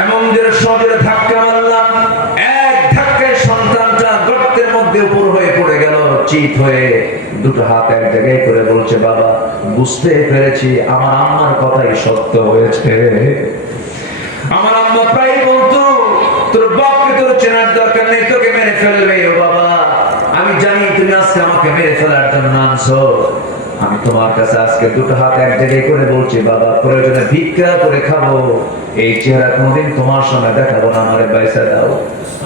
এমন জোরে সজোরে ধাক্কা মারলাম, এক ধাক্কায় সন্তানটা গর্তের মধ্যে উপর হয়ে পড়ে গেল, চিত হয়ে দুটো হাত এক জায়গায় করে বলছে, বাবা বুঝতে পেরেছি আমার আম্মার কথাই সত্য হয়েছে। আমার আম্মা প্রায় বলতো, তোর বাপকে তোর চেনার দরকার নেই, তোকে মেরে ফেলবে। ও বাবা, আমি জানি তুমি আজকে আমাকে মেরে ফেলার জন্য আনছো। আমি তোমার কাছে আজকে দুটো হাত এক জায়গায় করে বলছি, বাবা প্রয়োজনে ভিক্ষা করে খাবো, এই চেহারা কোনোদিন তোমার সঙ্গে দেখাবো না, আমারে পয়সা দাও,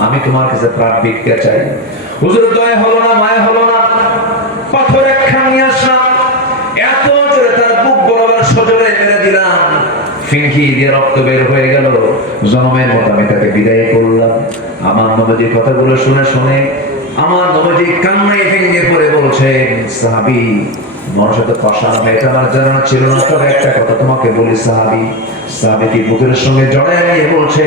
আমি তোমার কাছে প্রাণ ভিক্ষা চাই। হুজুর দয়া হলো না, মায়া হলো না, পাথর একখান নিয়ে আসলাম, এত জোরে তার বুক বরাবর সজোরে মেরে দিলাম, ফিনকি দিয়ে রক্ত বের হয়ে গেল। জনমের মতো আমি তাকে বিদায় করলাম। আমার নবীর কথাগুলো শুনে শুনে আমার নবী কান্নায় ভেঙে পড়ে বলছেন, সাহাবী মানুষের তো পাষাণ হয়, এটা আমার জানা ছিল না, তবে একটা কথা তোমাকে বলি সাহাবী। সাহাবীকে বুকের সঙ্গে জড়ায় নিয়ে বলছে,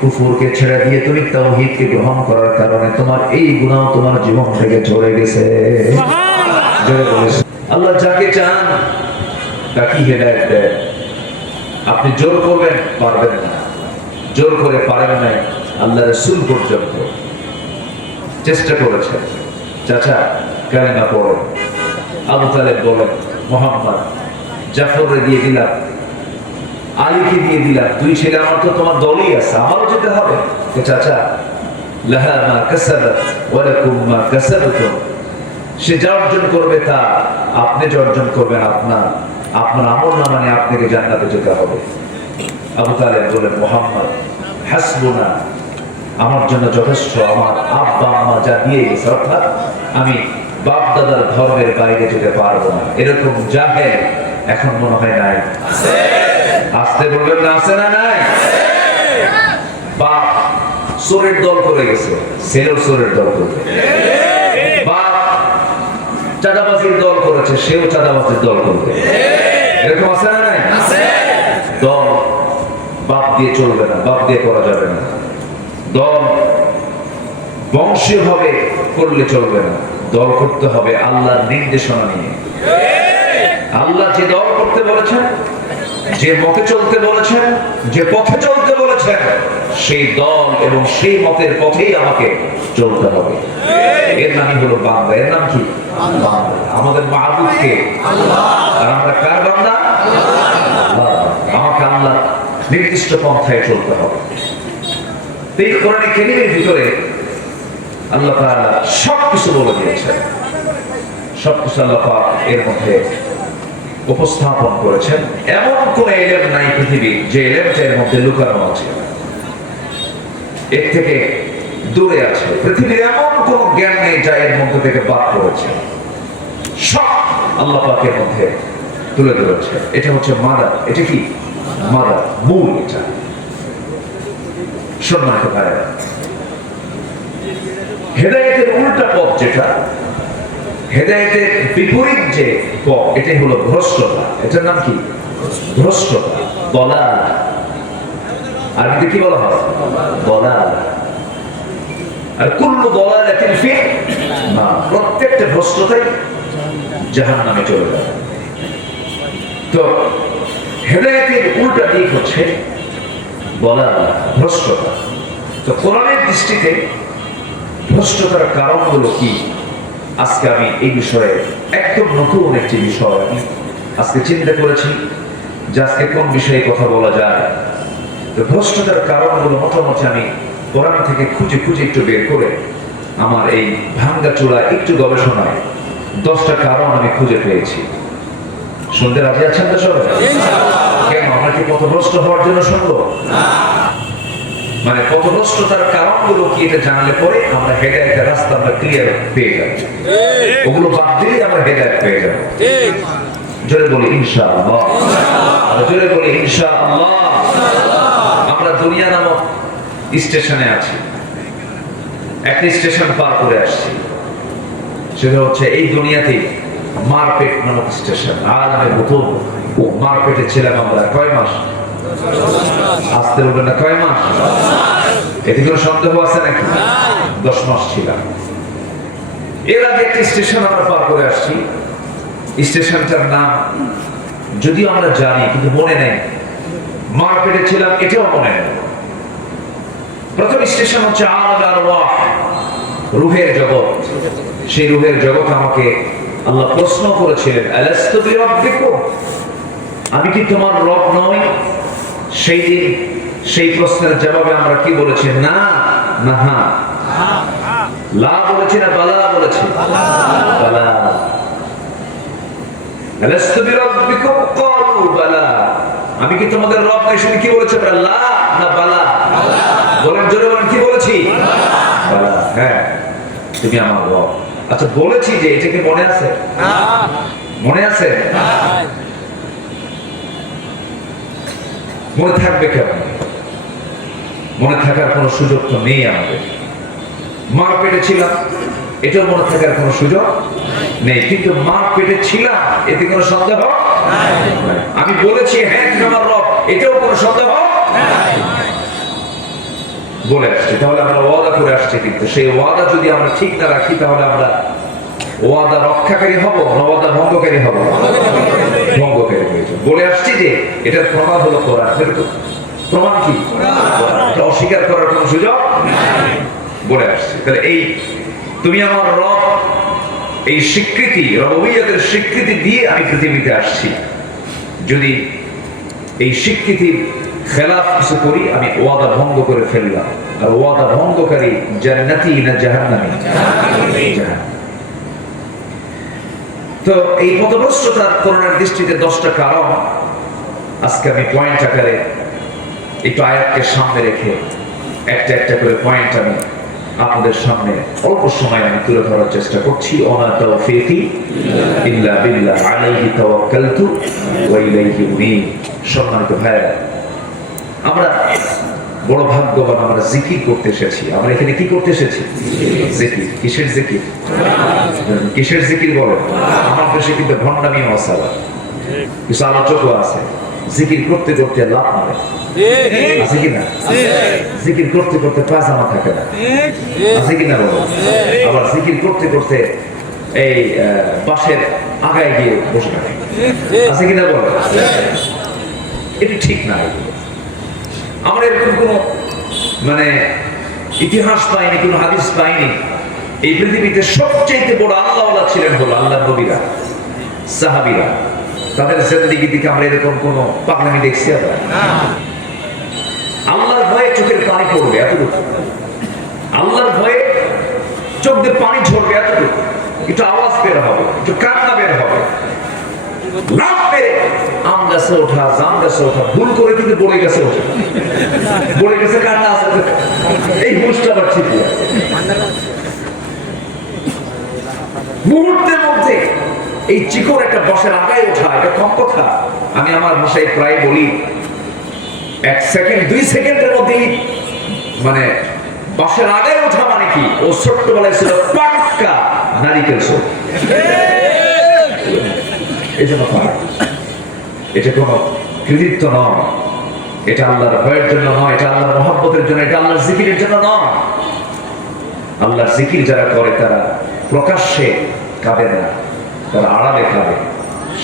কুফরকে ছেড়ে দিয়ে তুমি তাওহীদকে গ্রহণ করার কারণে তোমার এই গুনাহ তোমার জীবন থেকে ঝরে গেছে। আল্লাহ যাকে চান তাকে হেদায়েত দেয়। আপনি জোর করবেন, পারবেন না, জোর করে পারেন না। আল্লাহ রাসূল পর্যন্ত চেষ্টা করেছে। চাচা কালেমা পড়ো, আবু তালেব বলেন, মুহাম্মদ জাফরকে দিয়ে দিলাম, আলীকে দিয়ে দিলাম, দুই ছেলে আমার তো তোমার দলই আছে, আমারও যেতে হবে। চাচা লাহা মা কাসাবাত ওয়া লাকুম মা কাসাবতুম, সে যা অর্জন করবে তা আপনি যে অর্জন করবেন, আপনার আমলনামা নিয়ে আপনাকে জান্নাতে যেতে হবে। আবু তালেব বলেন, মুহাম্মদ হাসবুনা, আমার জন্য যথেষ্ট, আমার আব্বা আম্মা যা দিয়ে গেছে, অর্থাৎ আমি বাপ দাদার ধর্মের বাইরে যেতে পারবো না। এরকম জাহেল এখন মনে হয় নাই? আসতে বলবেন না, আছে না নাই? বাপ চোরের দল করে গেছে, ছেলেও চোরের দল করবে। বাপ চাঁদাবাজির দল করেছে, সেও চাঁদাবাজির দল করবে। এরকম আছে না নাই? দল বাপ দিয়ে চলবে না, বাপ দিয়ে করা যাবে না। দল বংশীয় ভাবে করলে চলবে না, দল করতে হবে আল্লাহর নির্দেশনা নিয়ে। আল্লাহ যে দল করতে বলেছেন, যে মতে চলতে বলেছেন, যে পথে চলতে বলেছেন, সেই দল এবং সেই মতের পথেই আমাকে চলতে হবে। এর নামই হলো বান্দা। এর নাম কি? আমাদের মাহবুব কে? আর আমরা কার বান্দা? আমাকে আল্লাহ নির্দিষ্ট পন্থায় চলতে হবে। এই কোরআনে কারীমের ভিতরে আল্লাহ তাআলা সবকিছু বলে দিয়েছেন, সবকিছু আল্লাহ পাক এর মধ্যে উপস্থাপন করেছেন। এমন কোন ইলম নাই পৃথিবীর যে ইলমটা এর মধ্যে লুকানো আছে, এর থেকে দূরে আছে। পৃথিবীর এমন কোন জ্ঞান নেই যা এর মধ্যে থেকে বাদ পড়েছে, সব আল্লাহ পাকের মধ্যে তুলে ধরেছে। এটা হচ্ছে মাদার। এটা কি? মাদার, মূল। এটা সম্মানিত ভাইরা, হেদায়েতের উল্টা পথ যেটা, হেদায়েতের বিপরীত যে পথ, এটাই হলো ভ্রষ্টতা। এটার নাম কি? ভ্রষ্টতা, দলাল। আরবিতে কি বলা হয়? দলাল। আর কুল্লু দলালাতিন ফি নার, প্রত্যেকটা ভ্রষ্টতাই জাহান্নামে চলে যাবে। তো হেদায়েতের উল্টা দিক হচ্ছে দলাল, ভ্রষ্টতা। তো কোরআনের দৃষ্টিতে ভ্রষ্টতার কারণগুলো কি, আজকে আমি এই বিষয়ে একদম নতুন একটি বিষয় আমি আজকে চিন্তা করেছি যে আজকে কোন বিষয়ে কথা বলা যায়। তো ভ্রষ্টতার কারণগুলো মোটামুটি আমি কোরআন থেকে খুঁজে খুঁজে একটু বের করে আমার এই ভাঙ্গা চূড়া একটু গবেষণায় 10টা কারণ আমি খুঁজে পেয়েছি। শুনতে রাজি আছেন তো সবাই? কেন, আমরা কি পথভ্রষ্ট হওয়ার জন্য শুনবো? মানে পথভ্রষ্টতার কারণগুলো কি, এটা জানলে পরে আমরা হেদায়েতের রাস্তা আমরা ক্লিয়ার পেয়ে যাব। ওগুলো বাদ দিলে আমরা হেদায়েত পেয়ে যাব। জোরে বলি ইনশাআল্লাহ, জোরে বলি ইনশাআল্লাহ। আমরা দুনিয়া নামক স্টেশনে আছি, একটা স্টেশন পার করে আসছি, সেটা হচ্ছে এই দুনিয়াতে মারপেট নামক স্টেশন। আজ আমি নতুন মারপেটে ছিলাম আমরা কয় মাস? আসতে বলবেন না, কয় মাস? এতে কোনো সন্দেহ আছে নাকি? 10 মাস ছিলাম। এর আগে একটি স্টেশন আমরা পার করে আসছি, স্টেশনটার নাম যদিও আমরা জানি কিন্তু মনে নেই। মারপেটে ছিলাম এটাও মনে নেই। প্রথম স্টেশন হচ্ছে আলামে আরওয়াহ, রূহের জগৎ। সেই রূহের জগৎ আমাকে আল্লাহ প্রশ্ন করেছিলেন, আলাস্তু বিরাব্বিকুম, আমি কি তোমার রব নই? সেই দিন সেই প্রশ্নের জবাবে আমরা কি বলেছি? না না হ্যাঁ। লা বলেছি না বালা বলেছি? বালা। আলাস্তু বিরাব্বিকুম ক্বালু বালা, আমি কি তোমাদের রব নই? শুনে কি বলেছে? লা না বালা? বলেন জোরে বলেন, কি বলেছি? বালা। হ্যাঁ, তুমি আমার রব। আচ্ছা, বলেছি যে, এটা কি মনে আছে? মনে আছে? মনে থাকবে কেমন? মনে থাকার কোনো সুযোগ তো নেই আমাদের। মার পেটে ছিলাম, এটাও মনে থাকার কোনো সুযোগ নেই, কিন্তু মার পেটে ছিলাম এতে কোনো সন্দেহ নাই। আমি বলেছি হ্যাঁ তুমি আমার রব, এটাও কোনো সন্দেহ নাই। বলে আসছি, তাহলে আমরা ওয়াদা করে আসছি, কিন্তু সেই ওয়াদা যদি আমরা ঠিক না রাখি তাহলে আমরা ওয়াদা রক্ষাকারী হব না ওয়াদা ভঙ্গকারী হব? ভঙ্গকারী হয়েছে। বলে আসছি যে এটার প্রমাণ হলো কোরআন। প্রমাণ কি? এটা অস্বীকার করার কোনো সুযোগ বলে আসছি। তাহলে এই তুমি আমার রব, এই স্বীকৃতি, রববিয়তের স্বীকৃতি দিয়ে আমি পৃথিবীতে আসছি। যদি এই স্বীকৃতির খেলাফ কিছু করি, আমি ওয়াদা ভঙ্গ করে ফেললাম। আর ওয়াদা ভঙ্গকারী জান্নাতি না জাহান্নামী? তো এই পথভ্রষ্টতার করোনার দৃষ্টিতে 10টা কারণ আজকে আমি পয়েন্ট আকারে একটু আয়াতকে সামনে রেখে একটা একটা করে পয়েন্ট আমি আপনাদের সামনে অল্প সময় আমি তুলে ধরার চেষ্টা করছি। ওমা তাওফীকি ইল্লা বিল্লাহ আলাইহি তাওয়াক্কালতু ওয়া ইলাইহি উনীব। সম্মানিত ভাইরা, আমরা বড় ভাগ্যবান, আমরা জিকির করতে এসেছি। আমরা এখানে কি করতে এসেছি? জিকির। কিসের জিকির? কিসের জিকির বলো? আমার দেশে কিন্তু ভণ্ডামি মশালা, কিছু আলোচকও আছে জিকির করতে করতে লাভ হবে, আছে কিনা? জিকির করতে করতে পাজামা থাকে না, আছে কিনা বলো? আবার জিকির করতে করতে এই বাসের আগায় গিয়ে বসে থাকে, আছে কিনা বলো? এটা ঠিক না। আমরা এরকম কোন মানে ইতিহাস পাইনি, কোন হাদিস পাইনি। এই পৃথিবীতে সবচেয়ে বড় আল্লাহওয়ালা ছিলেন হলো আল্লাহর নবীরা, সাহাবীরা। তাদের জিন্দেগি থেকে আমরা এরকম কোন পাগলামি দেখছি? আল্লাহর ভয়ে চোখের পানি পড়বে এতটুকু, আল্লাহর ভয়ে চোখ দিয়ে পানি ঝরবে এতটুকু, একটু আওয়াজ বের হবে, একটু কান্না বের হবে, লাভ মেরে আম গাছে ওঠা, জাম গাছে ওঠা, ভুল করে কিন্তু বলে গেছে ওঠা, বলে গেছে কান্না আছে, এই হুঁশটা আবার ঠিকই আছে। মুহূর্তের মধ্যে এই চিকন একটা বসের আগায় ওঠা, এটা কম কথা। আমি আমার ভাষায় প্রায় বলি 1 সেকেন্ড 2 সেকেন্ডের মধ্যেই মানে বাসের আগায় ওঠা মানে কি, ও ছোট্টবেলায় ছিল পাক্কা নারিকেল চোখ। এই জন্য এটা কোনো কৃতিত্ব নয়, এটা আল্লাহর ভয়ের জন্য নয়, এটা আল্লাহর মহব্বতের জন্য, এটা আল্লাহর জিকিরের জন্য নয়। আল্লাহর জিকির যারা করে তারা প্রকাশ্যে কাঁদে না, তারা আড়ালে কাঁদে,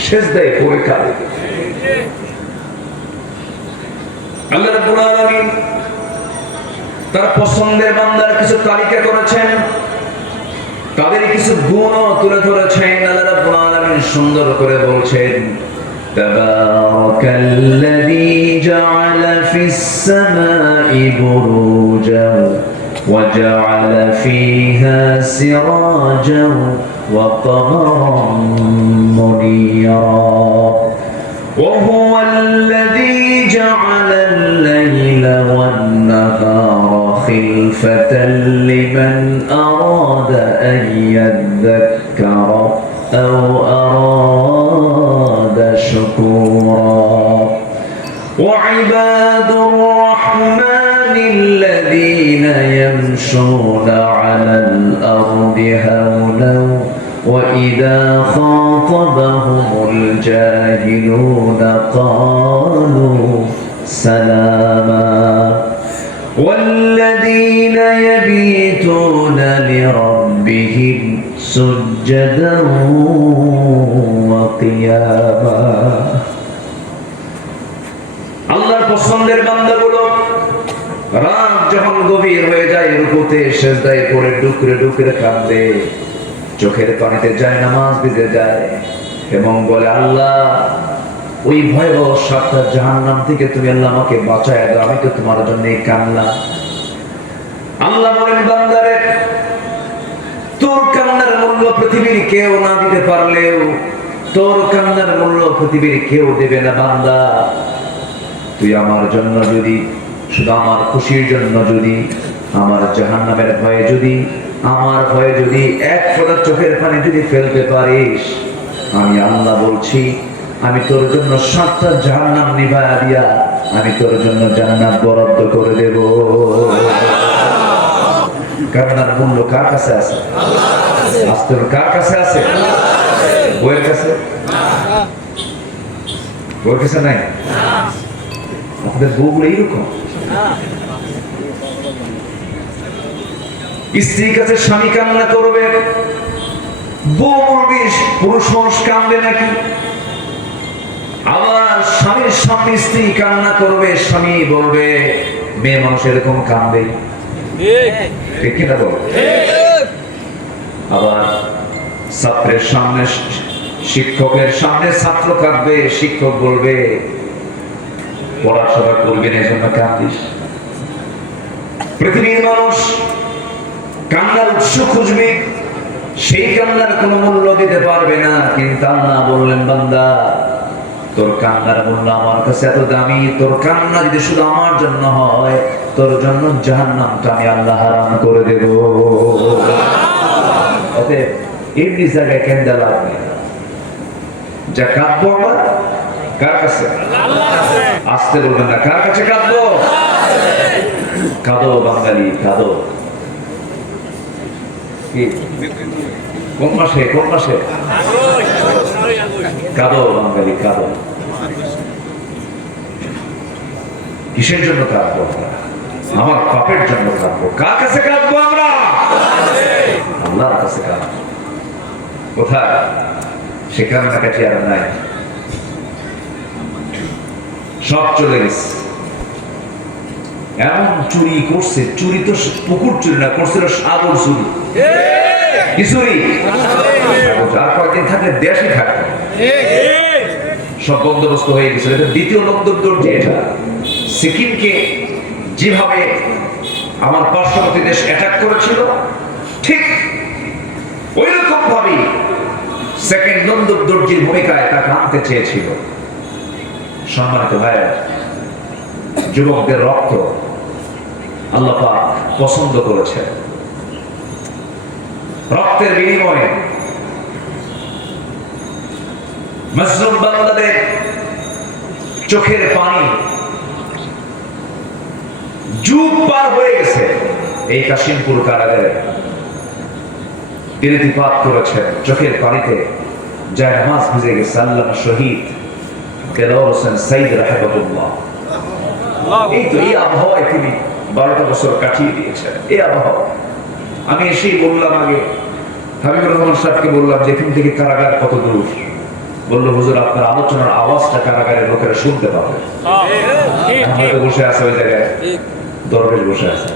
সেজদায় পড়ে কাঁদে। আল্লাহ রাব্বুল আলামিন তার পছন্দের বান্দার কিছু তালিকা করেছেন, তাদের কিছু গুণও তুলে ধরেছেন। আল্লাহ রাব্বুল আলামিন সুন্দর করে বলছেন, তাবারাকাল্লাযী জাআলা ফিস সামাই বুরুজান ওয়া জাআলা ফীহা সিরাজান ওয়া কমারান মুনীরা ওয়া হুয়াল্লাযী জাআলা আল-লাইলা ওয়ান-নাহারা খিলফাতান লিমান আরাদা আন ইয়াযাক্কারা আও আরাদা শুকুরা وعباد الرحمن الذين يمشون على الأرض هونا وإذا خاطبهم الجاهلون قالوا سلاما والذين يبيتون لربهم سجدا وقياما। আল্লাহর পছন্দের বান্দাগুলো রাত যখন গভীর হয়ে যায় রুকুতে সিজদায় পড়ে ডুকরে ডুকরে কাঁদে, চোখের পানিতে যায় নামাজ ভিজে যায় এবং বলে আল্লাহ ওই ভয়াবহ 7টা জাহান্নাম থেকে তুমি আল্লাহ আমাকে বাঁচায় দাও, আমি তো তোমার জন্য কান্না। আল্লাহ বলেন বান্দারে তোর কান্নার মূল্য পৃথিবীর কেউ না দিতে পারলেও, তোর কান্নার মূল্য পৃথিবীর কেউ দেবে না বান্দা। তুই আমার জন্য যদি, শুধু আমার খুশির জন্য যদি, আমার জাহান্নামের ভয়ে যদি, আমার ভয়ে যদি এক ফোঁটা চোখের পানি যদি ফেলতে পারিস, আমি আল্লাহ বলছি আমি তোর জন্য 7টা জাহান্নাম নিভায়া দিয়া আমি তোর জন্য জান্নাত বরাদ্দ করে দেব। কান্নার মূল্য কার কাছে আছে? আস্তের কার কাছে আছে? বইয়ের কাছে? বইয়ের কাছে নাই? আপনাদের বউগুলো এইরকম, স্ত্রীর কাছে স্বামী কান্না করবে, বউ বলবে পুরুষ মানুষ কান্দে নাকি? আবার স্বামীর সামনে স্ত্রী কান্না করবে, স্বামী বলবে মেয়ে মানুষ এরকম কান্দে, ঠিক কিনা বল? আবার ছাত্রের সামনে, শিক্ষকের সামনে ছাত্র কাঁদবে, শিক্ষক বলবে পড়াশোনা করবেন এই জন্য কাঁদিস। পৃথিবীর মানুষ কান্নার উৎস খুঁজবে, সেই কান্নার কোনো মূল্য দিতে পারবে না, কিন্তু আল্লাহ বললেন বান্দা তোর কান্নার মূল্য আমার কাছে এত দামি, তোর কান্না যদি শুধু আমার জন্য হয়, তোর জন্য জাহান্নামটা আমি আল্লাহ হারাম করে দেব। অতএব এমনি জায়গায় কেন্দ্র লাভ নেই, যা কাঁদবো আমার কার কাছে? আসতে বলবেন না, কার কাছে কাঁদবো? কাঁদো বাঙালি কাঁদো। কোন মাসে? কোন মাসে? কাঁদো বাঙালি কাঁদো। কিসের জন্য কাঁদবো? আমার পাপের জন্য কাঁদবো। কার কাছে কাঁদবো আমরা? আল্লাহর কাছে কাঁদবো। কোথায়? সে কান্নাকাটি আর নাই, সব চলে গেছে। এমন চুরি করছে, চুরি তো পুকুর চুরি না, করছিল সাগর চুরি। কি চুরি? আর কয়েকদিন থাকলে দেশই থাকবে, সব বন্দোবস্ত হয়ে গেছিল। দ্বিতীয় লন্দন দর্জি এটা। সিকিমকে যেভাবে আমার পার্শ্ববর্তী দেশ অ্যাটাক করেছিল, ঠিক ওই রকম ভাবে সেকেন্ড লন্দন দর্জির ভূমিকায় তাকে আনতে চেয়েছিল। সম্মানিত ভাই, যুবকদের রক্ত আল্লাহ পাক পছন্দ করেছে। রক্তের বিনিময়ে মুসলিম বান্দাদের চোখের পানি যুগ পার হয়ে গেছে। এই কাশিমপুর কারাগারে ইরতিফাত করেছেন, চোখের পানিতে যায় নামাজ ভিজে গেছে। আল্লামা শহীদ দেলোয়ার হোসেন সাইদ রাহিমাহুল্লাহ, এই তো এই আবহাওয়ায় তিনি 12টা বছর কাটিয়ে দিয়েছেন। এই আবহাওয়া আমি এসেই বললাম, আগে হাবিবুর রহমান সাহেবকে বললাম যে এখান থেকে কারাগার কত দূর? বললো হুজুর আপনার আলোচনার আওয়াজটা কারাগারের লোকেরা শুনতে পাবে। হয়তো বসে আছে ওই জায়গায় দরবেশ বসে আছে,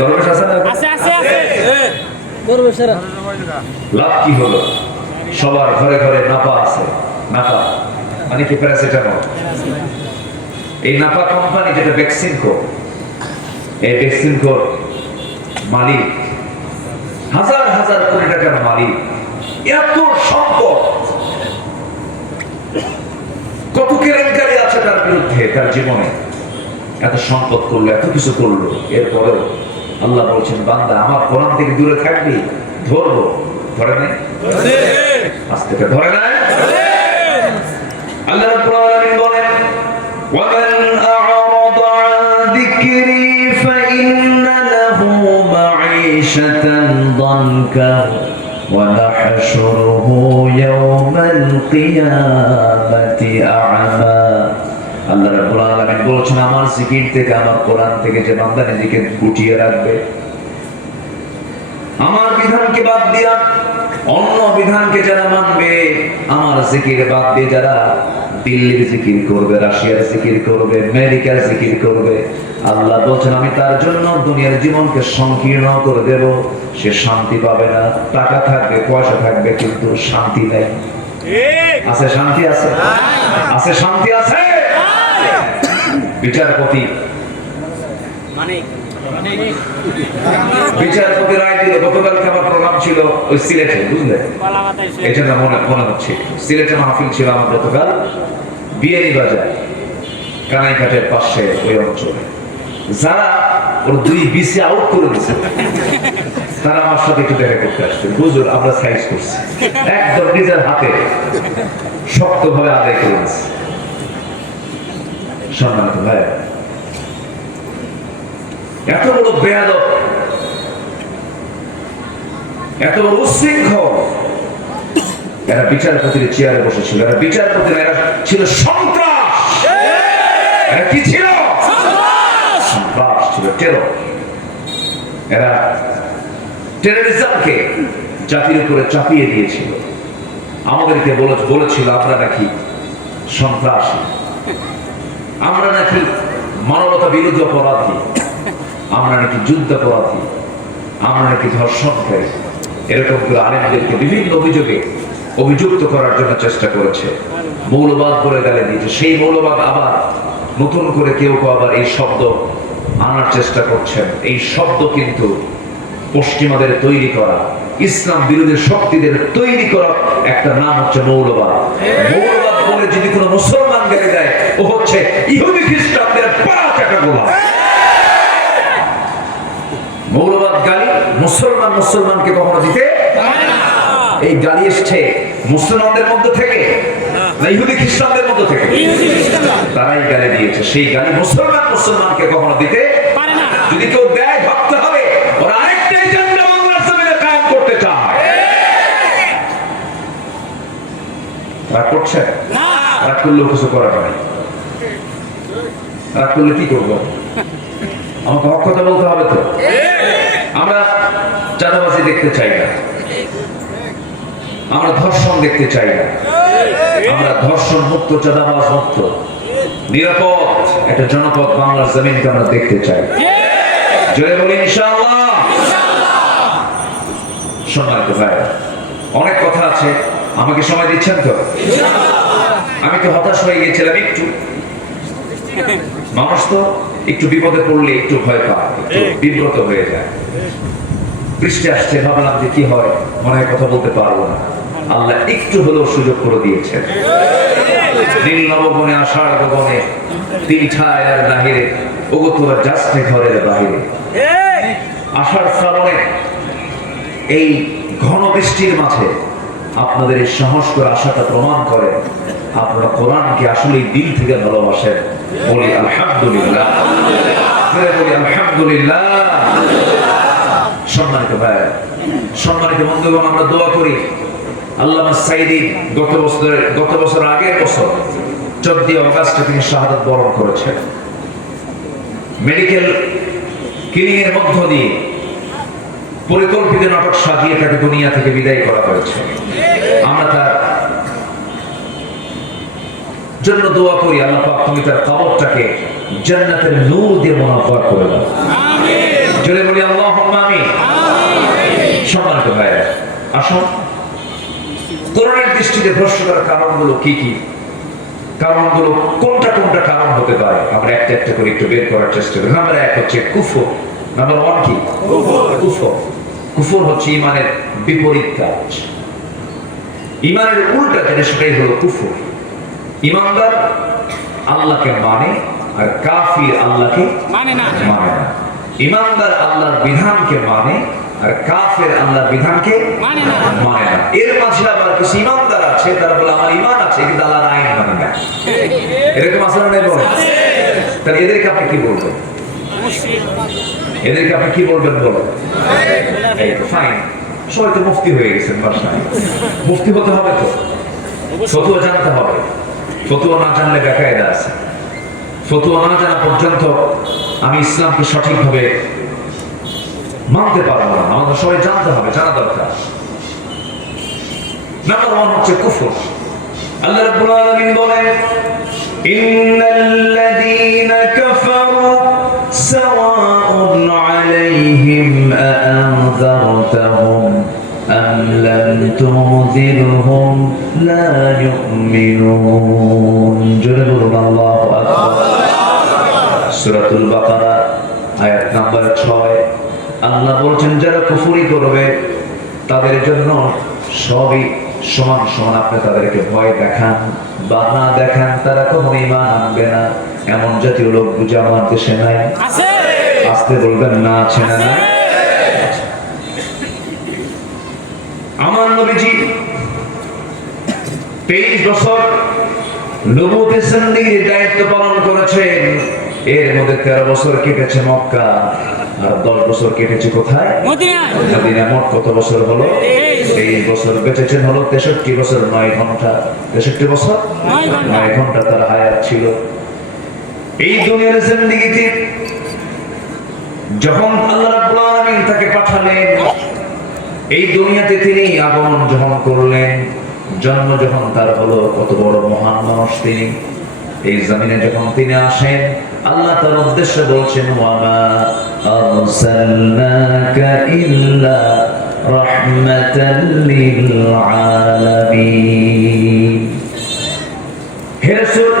দরবেশ আছে না? লাভ কি হলো? সবার ঘরে ঘরে নাপা আছে। নাপা মানে কি? প্যারাসিটামল। এই নাপা কোম্পানি যেটা ভ্যাকসিনকো, এই ভ্যাকসিনকোর মালিক হাজার হাজার কোটি টাকার মালিক। এত সম্পদ, কত কেলেঙ্কারি আছে তার বিরুদ্ধে, তার জীবনে এত সম্পদ করলো, এত কিছু করলো, এরপরেও আল্লাহ বলছেন বান্দা আমার কোরআন থেকে দূরে থাকবি, ধরবো। ধরে নাই? আজ থেকে ধরে নাই? আল্লাহ রাব্বুল আলামিন বলেন ওয়ামান আ'রাদা আন যিকরি ফাইন্না লাহু মাঈশাতান দানকা ওয়া নাহশুরুহু ইয়াওমাল কিয়ামাতি আ'মা। আল্লাহ রাব্বুল আলামিন বলেছেন আমার জিকির থেকে, আমার কোরআন থেকে যে বান্দা নিজেকে গুটিয়ে রাখবে, আমার বিধানকে বাদ দিয়া অন্য বিধানকে যারা মানবে, আমার জিকির বাদ দিয়ে যারা দিল্লির জিকির করবে, রাশিয়ার জিকির করবে, আমেরিকার জিকির করবে, আল্লাহ বলছেন আমি তার জন্য দুনিয়ার জীবনকে সংকীর্ণ করে দেব। সে শান্তি পাবে না। টাকা থাকবে, পয়সা থাকবে, কিন্তু শান্তি নেই। আছে শান্তি? আছে? আছে শান্তি? আছে? বিচারপতি রায় দিল। গতকালকে আমার প্রোগ্রাম ছিল ওই সিলেটে, বুঝলে, এটা মনে হচ্ছে সিলেটে মাহফিল ছিল আমার গতকাল বিয়ানী বাজার কানাইঘাটের পাশে ওই অঞ্চলে। যারা ওর 2 বিসি আউট করে দিচ্ছে তারা আমার সাথে একটু দেখা করতে আসছে। হুজুর আমরা সাইজ করছি, একদম নিজের হাতে শক্তভাবে আদায় করে দিচ্ছে। সম্মানিত ভাই, এত বড় বেয়াদব, এত বড় উচ্ছৃঙ্খল, এরা বিচারপতির চেয়ারে বসেছিল। এরা বিচারপতিরা, এরা ছিল সন্ত্রাস। এরা কি ছিল? সন্ত্রাস ছিল, টেরর। এরা টেররিজমকে জাতির উপরে চাপিয়ে দিয়েছিল। আমাদেরকে বলেছিল আমরা নাকি সন্ত্রাসী, আমরা নাকি মানবতা বিরোধী অপরাধী, আমরা নাকি যুদ্ধাপরাধী, আমরা নাকি ধর্ষণকারী। এরকম করে আলেমদেরকে বিভিন্ন অভিযোগে অভিযুক্ত করার জন্য চেষ্টা করেছে। মৌলবাদ বলে গালি দিয়েছে। সেই মৌলবাদ আবার নতুন করে কেউ আবার এই শব্দ আনার চেষ্টা করছেন। এই শব্দ কিন্তু পশ্চিমাদের তৈরি করা, ইসলাম বিরোধী শক্তিদের তৈরি করা একটা নাম হচ্ছে মৌলবাদ। মৌলবাদ বলে যদি কোনো মুসলমান গালি দেয়, ও হচ্ছে ইহুদি খ্রিস্টানদের পা চাকা গোলাম। মৌলবাদ গালি মুসলমানকে কখনো দিতে পারে না। এই গালি এসছে মুসলমানদের মধ্যে থেকে না ইহুদি খ্রিস্টানদের মধ্যে থেকে? তারাই গালি দিয়েছে। সেই গালি মুসলমানকে কখনো দিতে পারে না। যদি কেউ দেয়, ভাবতে হবে ওরা আরেকটা এজেন্ডা বাংলার জমিনে কায়েম করতে চায়। রাগ করছে না? রাগ করলেও কিছু করার নাই। রাগ করলে কি করবো? আমাকে হক কথা বলতে হবে তো। আমরা চাঁদাবাজি দেখতে চাই না, আমরা ধর্ষণ দেখতে চাই না, আমরা ধর্ষণ মুক্ত, চাঁদাবাজ মুক্ত, নিরাপদ একটা জনপদ বাংলার জমিনকে আমরা দেখতে চাই। জোরে বলি ইনশাআল্লাহ। সম্মানিত ভাই, অনেক কথা আছে, আমাকে সময় দিচ্ছেন তো? আমি তো হতাশ হয়ে গিয়েছিলাম একটু। মানুষ তো একটু বিপদে পড়লে একটু ভয় পায়, একটু বিব্রত হয়ে যায়। বৃষ্টি আসছে, ভাবলাম যে কি হয়, মনে হয় কথা বলতে পারবো না। আল্লাহ একটু হলেও সুযোগ করে দিয়েছেন। নীল নবগণে, আষাঢ় গগনে, 3 ছায়ার বাহিরে, ওগো তোরা যাচ্ছে ঘরের বাহিরে। আষাঢ় শ্রাবণে এই ঘন বৃষ্টির মাঝে আপনাদের এই সাহস করে আশাটা প্রমাণ করে আপনারা কোরআনকে আসলেই দিল থেকে ভালোবাসেন। বলি আলহামদুলিল্লাহ, বলি আলহামদুলিল্লাহ। সম্মানিত ভাই, সম্মানিত বন্ধুগণ, আমরা দোয়া করি আল্লামা সাইদি গত বছর আগের বছর 14 অগাস্টে তিনি শাহাদাত বরণ করেছেন। মেডিকেল কিলিং এর মধ্য দিয়ে পরিকল্পিত নাটক সাজিয়ে তাকে দুনিয়া থেকে বিদায় করা হয়েছে। আমরা তার জন্য দোয়া করি, আল্লাহ পাক তুমি তার কবরটাকে জান্নাতের নূর দিয়ে মুনাফফার করে দাও। আমিন। জোরে বলি আল্লাহুম্মা আমিন। সম্মানিত ভাইরা, আসুন কোরআনের দৃষ্টিতে ভ্রষ্টতার কারণগুলো কি কি, কারণগুলো কোনটা কারণ হতে পারে, আমরা একটা একটা করে একটু বের করার চেষ্টা করি। নাম্বার 1 হচ্ছে কুফর। নাম্বার 1 কি? কুফর। কুফর হচ্ছে ঈমানের বিপরীত কাজ। ঈমানের উল্টা যেটা, সেটাই হলো কুফর। ঈমানদার আল্লাহকে মানে, আর কাফির আল্লাহকে মানে না। ঈমানদার আল্লাহর বিধানকে মানে, আর কাফের আল্লাহর বিধানকে মানে না। এর মাঝে আবার কিছু ঈমানদার আছে, তারা বলে আমার ঈমান আছে কিন্তু আল্লাহর আইন মানে না। এরকম আছে না? বলেন। তাহলে এদেরকে আপনি কি বলবেন? এদেরকে আপনি কি বলবেন বলেন? এই তো ফাইন, সবাই তো মুফতি হয়ে গেছেন বাসায়। মুফতি হতে হবে তো, ফতোয়া জানতে হবে। ফতোয়া না জানলে বেকায়দা আছে। ফতোয়া না জানা পর্যন্ত আমি ইসলামকে সঠিকভাবে মানতে পারবো না। আমাদের সবাই জানতে হবে, জানা দরকার। নাম্বার 1 হচ্ছে কুফর। আল্লাহ রাব্বুল আলামিন বলেন, ইন্নাল্লাযীনা কাফারু تنذرهم لا يؤمنون জোরে বলুন আল্লাহু আকবার সূরাতুল বাকারা আয়াত নাম্বার 6 আল্লাহ বলছেন যারা কুফরি করবে তাদের জন্য সবই সমান সমান। আপনি তাদেরকে ভয় দেখান বা না দেখান, তারা কখনো ঈমান আনবে না। এমন জাতীয় লোক বুঝে আমার দেশে নাই? আসতে বলবেন না, আছে না? নাই। আমার নবীজি 23 বছর নবুয়তের জিন্দেগির দায়িত্ব পালন করেছেন। এর মধ্যে 13 বছর কেটেছে মক্কা আর 10 বছর কেটেছে কোথায়? মদিনা। মোট কত বছর হলো? 23 বছর। বেঁচেছেন হলো 63 বছর 9 ঘন্টা। 63 বছর 9 ঘন্টা তার হায়াত ছিল। এই দুনিয়ার জিন্দেগিতে যখন আল্লাহ রাব্বুল আলামিন তাকে পাঠালেন, এই দুনিয়াতে তিনি আগমন যখন করলেন, জন্ম যখন তার হলো, কত বড় মহান মানুষ তিনি। এই জমিনে যখন তিনি আসেন, আল্লাহ তার উদ্দেশ্যে বলছেন ওয়ামা আরসালনাকা ইল্লা রাহমাতাল লিল আলামিন। হে রাসূল,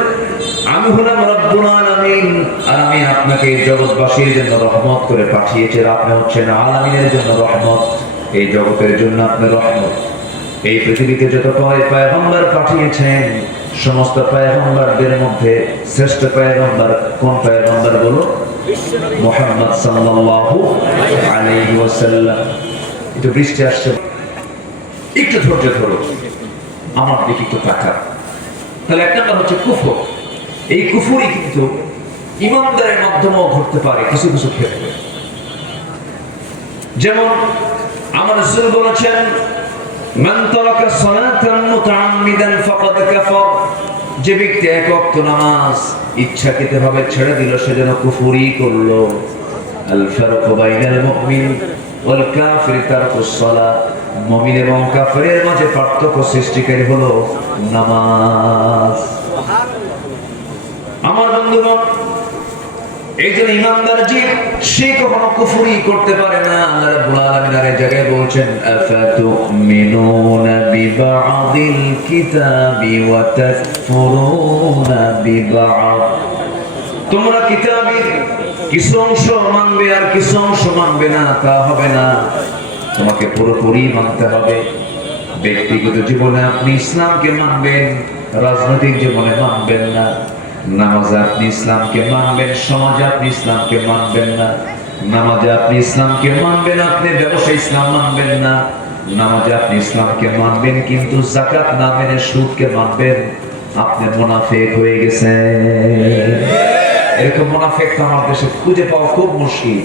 আমি হলাম রব্বুল আলামিন, আর আমি আপনাকে জগৎবাসীর জন্য রহমত করে পাঠিয়েছি। আপনি হচ্ছেন আলামিনের জন্য রহমত, এই জগতের জন্য আপনি রহমত। এই পৃথিবীতে যত পয়গম্বর পাঠিয়েছেন, সমস্ত পয়গম্বরদের মধ্যে শ্রেষ্ঠ পয়গম্বর কোন পয়গম্বর বলো? মুহাম্মদ সাল্লাল্লাহু আলাইহি ওয়াসাল্লাম। একটু বৃষ্টি আসছে, একটু ধৈর্য ধরো, আমার দিকে একটু তাকাও। তাহলে একটা নাম হচ্ছে কুফর। এই কুফরই কিন্তু ইমানদারের মাধ্যমেও ঘটতে পারে কিছু কিছু ক্ষেত্রে। যেমন আমার রাসূল বলেছেন মান তারাকা সালাতান মুতাআম্মিদান ফাকাদ কাফার। যে ব্যক্তি এক ওয়াক্ত নামাজ ইচ্ছাকৃতভাবে ছেড়ে দিল, সে যেন কুফরি করলো। আল ফারকু বাইনাল মুমিন ওয়াল কাফির তারকুস সালাত। মুমিন এবং কাফিরের মাঝে পার্থক্য সৃষ্টিকারী হলো নামাজ। আমার বন্ধুগণ, এই জন্য ইমানদার জীব সে কখনো কুফরি করতে পারে না। আল্লাহ রাব্বুল আলামিন এই জায়গায় বলছেন আফাতুমিনুনা বিবা'দিল কিতাবি ওয়া তাকফুরুনা বিবা'দ। তোমরা কিতাবের কিছু অংশ মানবে আর কিছু অংশ মানবে না, তা হবে না। তোমাকে পুরোপুরি মানতে হবে। ব্যক্তিগত জীবনে আপনি ইসলামকে মানবেন, রাজনৈতিক জীবনে মানবেন না। নামাজে আপনি ইসলামকে মানবেন, সমাজে আপনি ইসলামকে মানবেন না। নামাজে আপনি ইসলামকে মানবেন, আপনি ব্যবসায় ইসলাম মানবেন না। নামাজে আপনি ইসলামকে মানবেন, কিন্তু যাকাত না মেনে সুদকে মানবেন, আপনি মুনাফিক হয়ে গেছেন। এরকম মুনাফিক তো আমার দেশে খুঁজে পাওয়া খুব মুশকিল।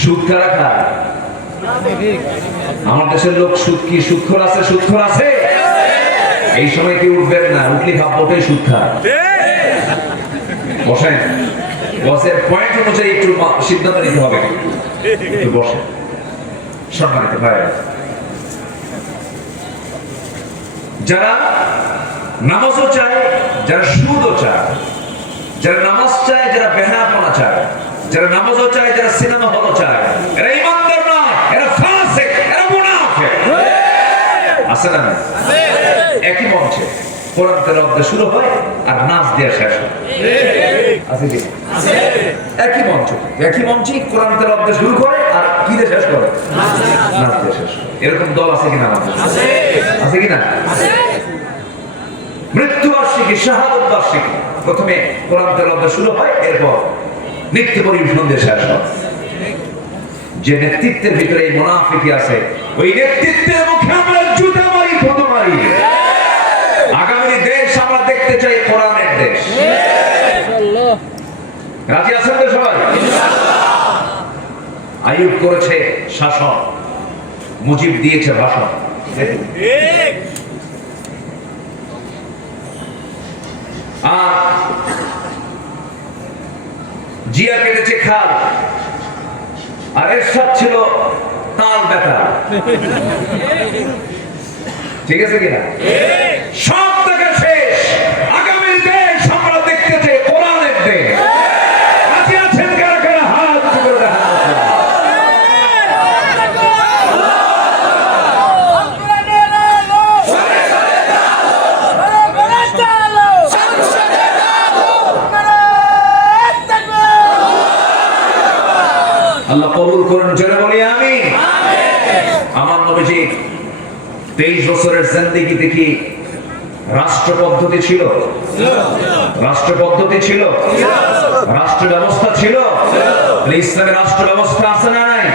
সুদ কারা খায়? আমার দেশের লোক সুদ কি সুদখোর আছে? সুদখোর আছে। এই সময় কি উঠবেন না, উঠলে ভাববোটাই সুদ খায়। বসেন, বসের পয়েন্ট অনুযায়ী একটু সিদ্ধান্ত নিতে হবে। একটু বসেন। সম্মানিত ভাইরা, যারা নামাজও চায়, যারা সুদও চায়, যারা নামাজ চায়, যারা বেহায়াপনা চায়, যারা নামাজও চায়, যারা সিনেমা হলও চায়, এরা ইমানদার না, এরা ফাসিক, এরা মুনাফিক। আছে না? একই মঞ্চে কোরআন তেলাওয়াত শুরু হয় আর নাচ দিয়ে শেষ হয়। আছে কি? একই মঞ্চে কোরআন তেলাওয়াত শুরু করে আর কি দিয়ে শেষ করে? নাচ দিয়ে শেষ করে। এরকম দল আছে কিনা আমাদের? আছে কিনা? মৃত্যুবার্ষিকী, শাহাদাত বার্ষিকী, প্রথমে কোরআন তেলাওয়াত শুরু হয়, এরপর নৃত্য পরিবেশন দিয়ে শেষ হয়। যে নেতৃত্বের ভিতরে এই মুনাফিকি আছে, ওই নেতৃত্বের মুখে আমরা জুতা মারি, থুতু মারি। আগামী দেশ আমরা দেখতে চাই কোরআনের দেশ। রাজি আছেন তো সবাই? আইয়ুব করেছে শাসন, মুজিব দিয়েছে ভাষণ। আর জিয়া কেটেছে খাল, আর এরশাদ ছিল তাল ব্যথা। ঠিক আছে কিনা? সব থেকে শেষ আগামী দেশ আমরা দেখতে চাই কোরআনের দেশ। রাজি আছেন কারা কারা? হাত করে দেখান। আল্লাহ কবুল করুন, জোরে বলি আমিন। আমার নবীজি 23 বছরের জিন্দেগিতে কি রাষ্ট্র পদ্ধতি ছিল? রাষ্ট্র পদ্ধতি ছিল? রাষ্ট্র ব্যবস্থা ছিল? ইসলামের রাষ্ট্র ব্যবস্থা আছে না নাই?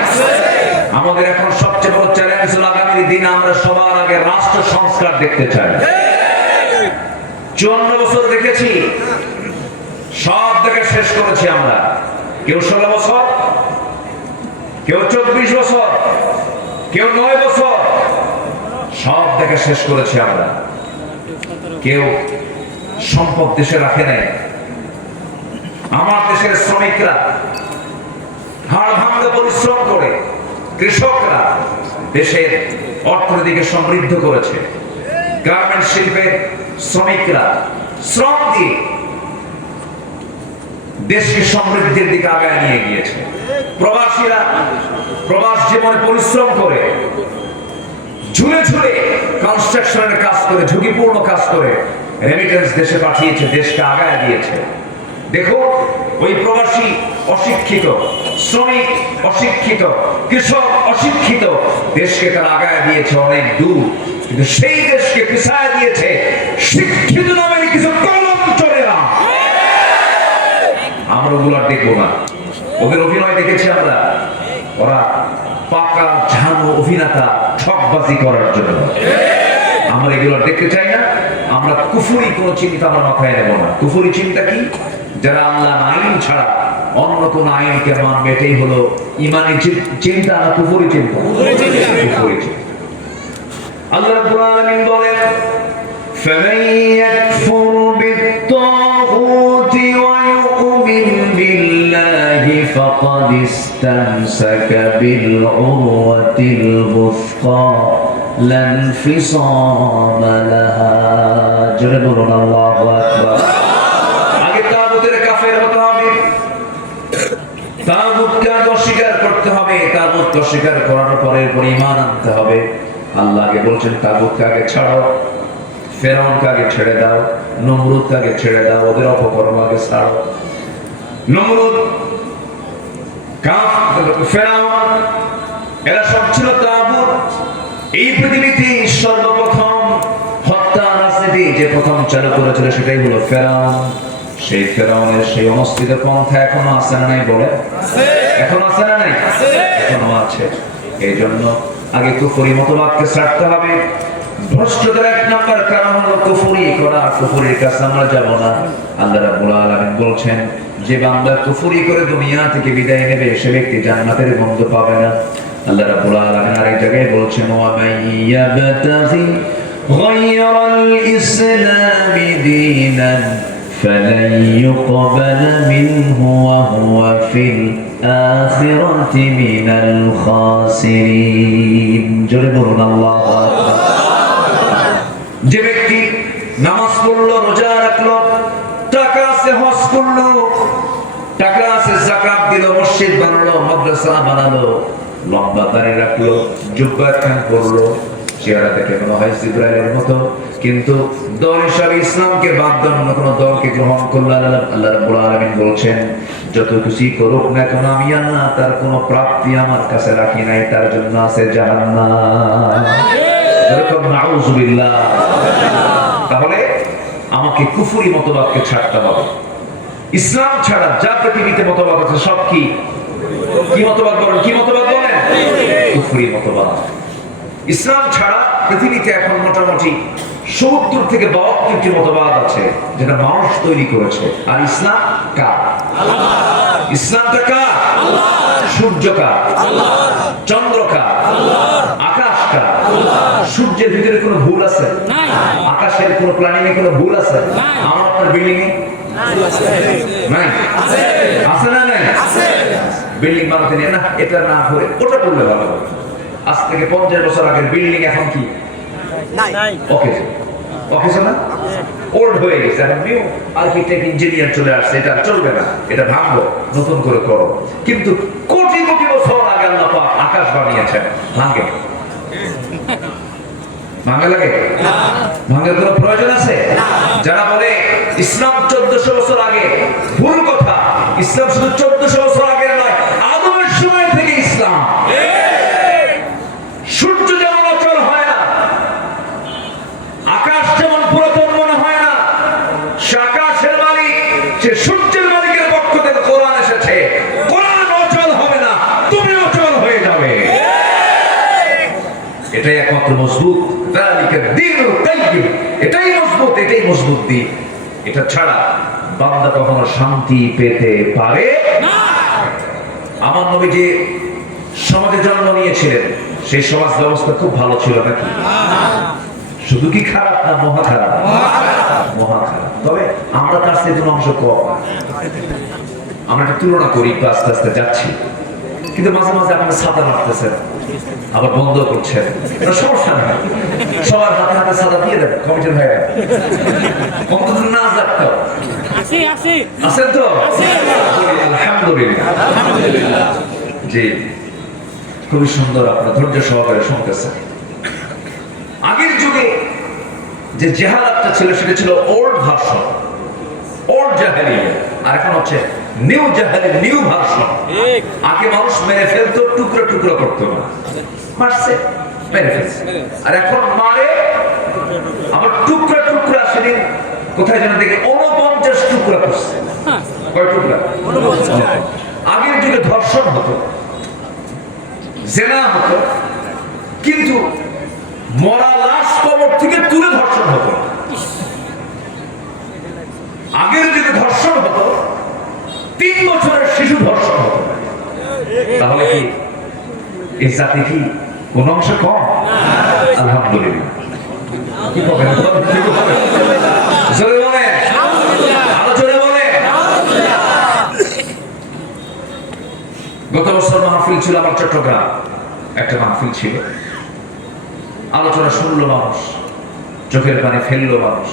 আমাদের এখন সবচেয়ে বড় চ্যালেঞ্জ হলো আগামী দিনে আমরা সবার আগে রাষ্ট্র সংস্কার দেখতে চাই। 54 বছর দেখেছি, সব দেখে শেষ করেছি আমরা। কেউ 16 বছর, কেউ 24 বছর, কেউ 9 বছর, সব দেখে শেষ করেছি আমরা। কেউ সম্পদ দেশে রাখে নাই। আমার দেশের শ্রমিকরা হাড় ভাঙা পরিশ্রম করে, কৃষকরা দেশের অর্থনীতিকে সমৃদ্ধ করেছে। গার্মেন্ট শিল্পের শ্রমিকরা শ্রম দিয়ে দেশকে সমৃদ্ধির দিকে আগায় নিয়ে গিয়েছে। প্রবাসীরা প্রবাস জীবনে পরিশ্রম করে, ঝুলে ঝুলে কনস্ট্রাকশনের কাজ করে, ঝুঁকিপূর্ণ কাজ করে রেমিটেন্স দেশে পাঠিয়েছে, দেশকে আগায় দিয়েছে। দেখো, ওই প্রবাসী অশিক্ষিত, শ্রমিক অশিক্ষিত, কৃষক অশিক্ষিত, দেশকে তারা আগায় দিয়েছে অনেক দূর, কিন্তু সেই দেশকে পিছায় দিয়েছে শিক্ষিত নামের কিছু কলম চলেরা। আমরা ওগুলো দেখবো না। ওদের অভিনয় দেখেছি আমরা, ওরা পাকা ঝানু অভিনেতা, ঠকবাজি করার জন্য। আমরা এগুলো দেখতে চাই না। আমরা কুফরি কোন চিন্তা আমরা মাথায় নেব না। কুফরি চিন্তা কি? যারা আল্লাহ আইন ছাড়া অন্য কোন আইনকে মানবে, এটাই হলো ইমানি চিন্তা না কুফরি চিন্তা? কুফরি চিন্তা। আল্লাহ রাব্বুল আলামিন বলেন, ফামান ইয়াকফুর বিত-তাগুতি ওয়া ইউমিন বিল্লাহি ফাকাদ ইসতামসাকা বিল-উরওয়াতিল বুসকা লা ইনফিসামা লাহা। জোরে বলুন আল্লাহু আকবার। আগে তাগুতের কাফের হতে হবে, তাগুতকে অস্বীকার করতে হবে, তাগুত অস্বীকার করার পরে ঈমান আনতে হবে। আল্লাহকে বলছেন তাগুতকে আগে ছাড়ো, ফেরাউনকে আগে ছেড়ে দাও, নমরুদকে আগে ছেড়ে দাও, ওদের অপকর্ম আগে ছাড়ো। নমরুদ, ফেরাউন, এরা সব ছিল তাগুত। এই পৃথিবীতে সর্বপ্রথম হত্যা রাজনীতি যে প্রথম চালু করেছিল সেটাই হলো ফেরাউন। সেই ফেরাউনের সেই অনুষ্ঠিত পন্থা এখনো আছে না নাই? বলে এখন আছে না নাই? এখনো আছে। এই জন্য আগে কুফরি মতবাদকে ছাড়তে হবে। ভ্রষ্টতার এক নাম্বার কারণ হলো কুফরি করা। কুফরির কাছে আমরা যাব না। আল্লাহ রাব্বুল আলামিন বলছেন, যে বান্দা কুফরি করে দুনিয়া থেকে বিদায় নেবে সে ব্যক্তি জান্নাতের গন্ধ পাবে না। আল্লাহ রাব্বুল আলামিন আরেক জায়গায় বলছেন, ওয়া মাইয়াবতাগি গায়রাল ইসলামি দীনান ফালান ইউকবালা মিনহু ওয়া হুয়া ফিল আখিরাতি মিনাল খাসিরিন। জোরে বলুন আল্লাহু আকবার। যে ব্যক্তি নামাজ পড়লো, রোজা রাখলো, টাকা আছে হজ করলো, টাকা আছে যাকাত দিল, মসজিদ বানালো, মাদ্রাসা বানালো, লম্বা দাড়ি রাখলো, জুব্বা খান করলো, চেহারা দেখে মনে হয় জিবরাইলের মতো, কিন্তু দল হিসাবে ইসলামকে বাদ দিয়ে অন্য কোনো দলকে গ্রহণ করলো। আল্লাহ রাব্বুল আলামিন বলছেন, যত কিছুই করুক না কেন আমি আল্লাহ তার কোনো প্রাপ্তি আমার কাছে রাখি নাই, তার জন্য আছে জাহান্নাম। এরকম নাউযুবিল্লাহ। তাহলে আমাকে কুফরি মতবাদকে ছাড়তে হবে। ইসলাম ছাড়া যা পৃথিবীতে মতবাদ আছে সব কি কি মতবাদ বলেন? কি মতবাদ বলেন? কুফরি মতবাদ। ইসলাম ছাড়া পৃথিবীতে এখন মোটামুটি ৭০ থেকে ৭২টি মতবাদ আছে যেটা মানুষ তৈরি করেছে। আর ইসলাম কার? আল্লাহর। ইসলামটা কার? আল্লাহর। সূর্য কার? আল্লাহর। চন্দ্র কার? আল্লাহর। আকাশ কার? আল্লাহর। সূর্যের ভিতরে কোনো ভুল আছে? নাই। আকাশের কোনো প্ল্যানিং এ কোনো ভুল আছে? নাই। আমার আপনার বিল্ডিং এ নাই? আছে। আছে না নাই? আছে। বিল্ডিং বানাতে নিয়ে না এটা না করে ওটা করলে ভালো হবে। আজ থেকে 50 বছর আগের বিল্ডিং এখন কি নাই? ওকে ওকে না, ওল্ড হয়ে গেছে। এখন নিউ আর্কিটেক্ট ইঞ্জিনিয়ার চলে আসছে, এটা চলবে না, এটা ভাঙবো, নতুন করে করো। কিন্তু কোটি কোটি বছর আগে আল্লাহ পাক আকাশ বানিয়েছেন, ভাঙে ভাঙা লাগে? ভাঙার কোনো প্রয়োজন আছে? যারা বলে ইসলাম 1400 বছর আগে, ভুল কথা। ইসলাম শুধু 1400 বছর আগের নয়, আদমের সময় কি এটাই মজবুত দিন। এটা ছাড়া বান্দা কখনো শান্তি পেতে পারে না। আমার নবী যে সমাজে জন্ম নিয়েছিলেন সেই সমাজ ব্যবস্থা খুব ভালো ছিল নাকি? শুধু কি খারাপ না মহা খারাপ? মহা খারাপ। তবে আমরা তার থেকে কোনো অংশ কম। আমরা একটা তুলনা করি, আস্তে আস্তে যাচ্ছি, কিন্তু মাঝে মাঝে আপনার ছাতা মারতেছেন, আবার বন্ধ করছেন, সমস্যা নেই, সবার হাতে হাতে ছাতা দিয়ে দেন কমিটির ভাইরা, অন্তত না যাক আছেন তো? আলহামদুলিল্লাহ। জি, খুবই সুন্দর, আপনার ধৈর্য সহকারে শুনতেছেন। আগের যুগে যে জেহালাতটা ছিল সেটা ছিল ওল্ড ভার্সন, ওল্ড জাহেলিয়া, আর এখন হচ্ছে নিউ জাহেলি, নিউ ভার্সন। আগে মানুষ মেরে ফেলতো, টুকরো টুকরো করতো না, মারছে মেরে ফেলছে, আর এখন মারে আবার টুকরা টুকরা। সেদিন কোথায় যেন দেখে 49 টুকরা করছে। কয় টুকরা? আগের যুগে ধর্ষণ হতো, জেনা হতো, কিন্তু মরা লাশ কবর থেকে তুলে ধর্ষণ হতো। আগের যুগে ধর্ষণ হতো, 3 বছরের শিশু ধর্ষণ হতো। তাহলে কি এই জাতি কি কোন অংশ কম? আলহামদুলিল্লাহ। কি বলেন? জোরে বলেন, আরো জোরে বলেন। গত বছর মাহফিল ছিল আমার চট্টগ্রাম, একটা মাহফিল ছিল, আলোচনা শুনলো মানুষ, চোখের পানি ফেললো মানুষ।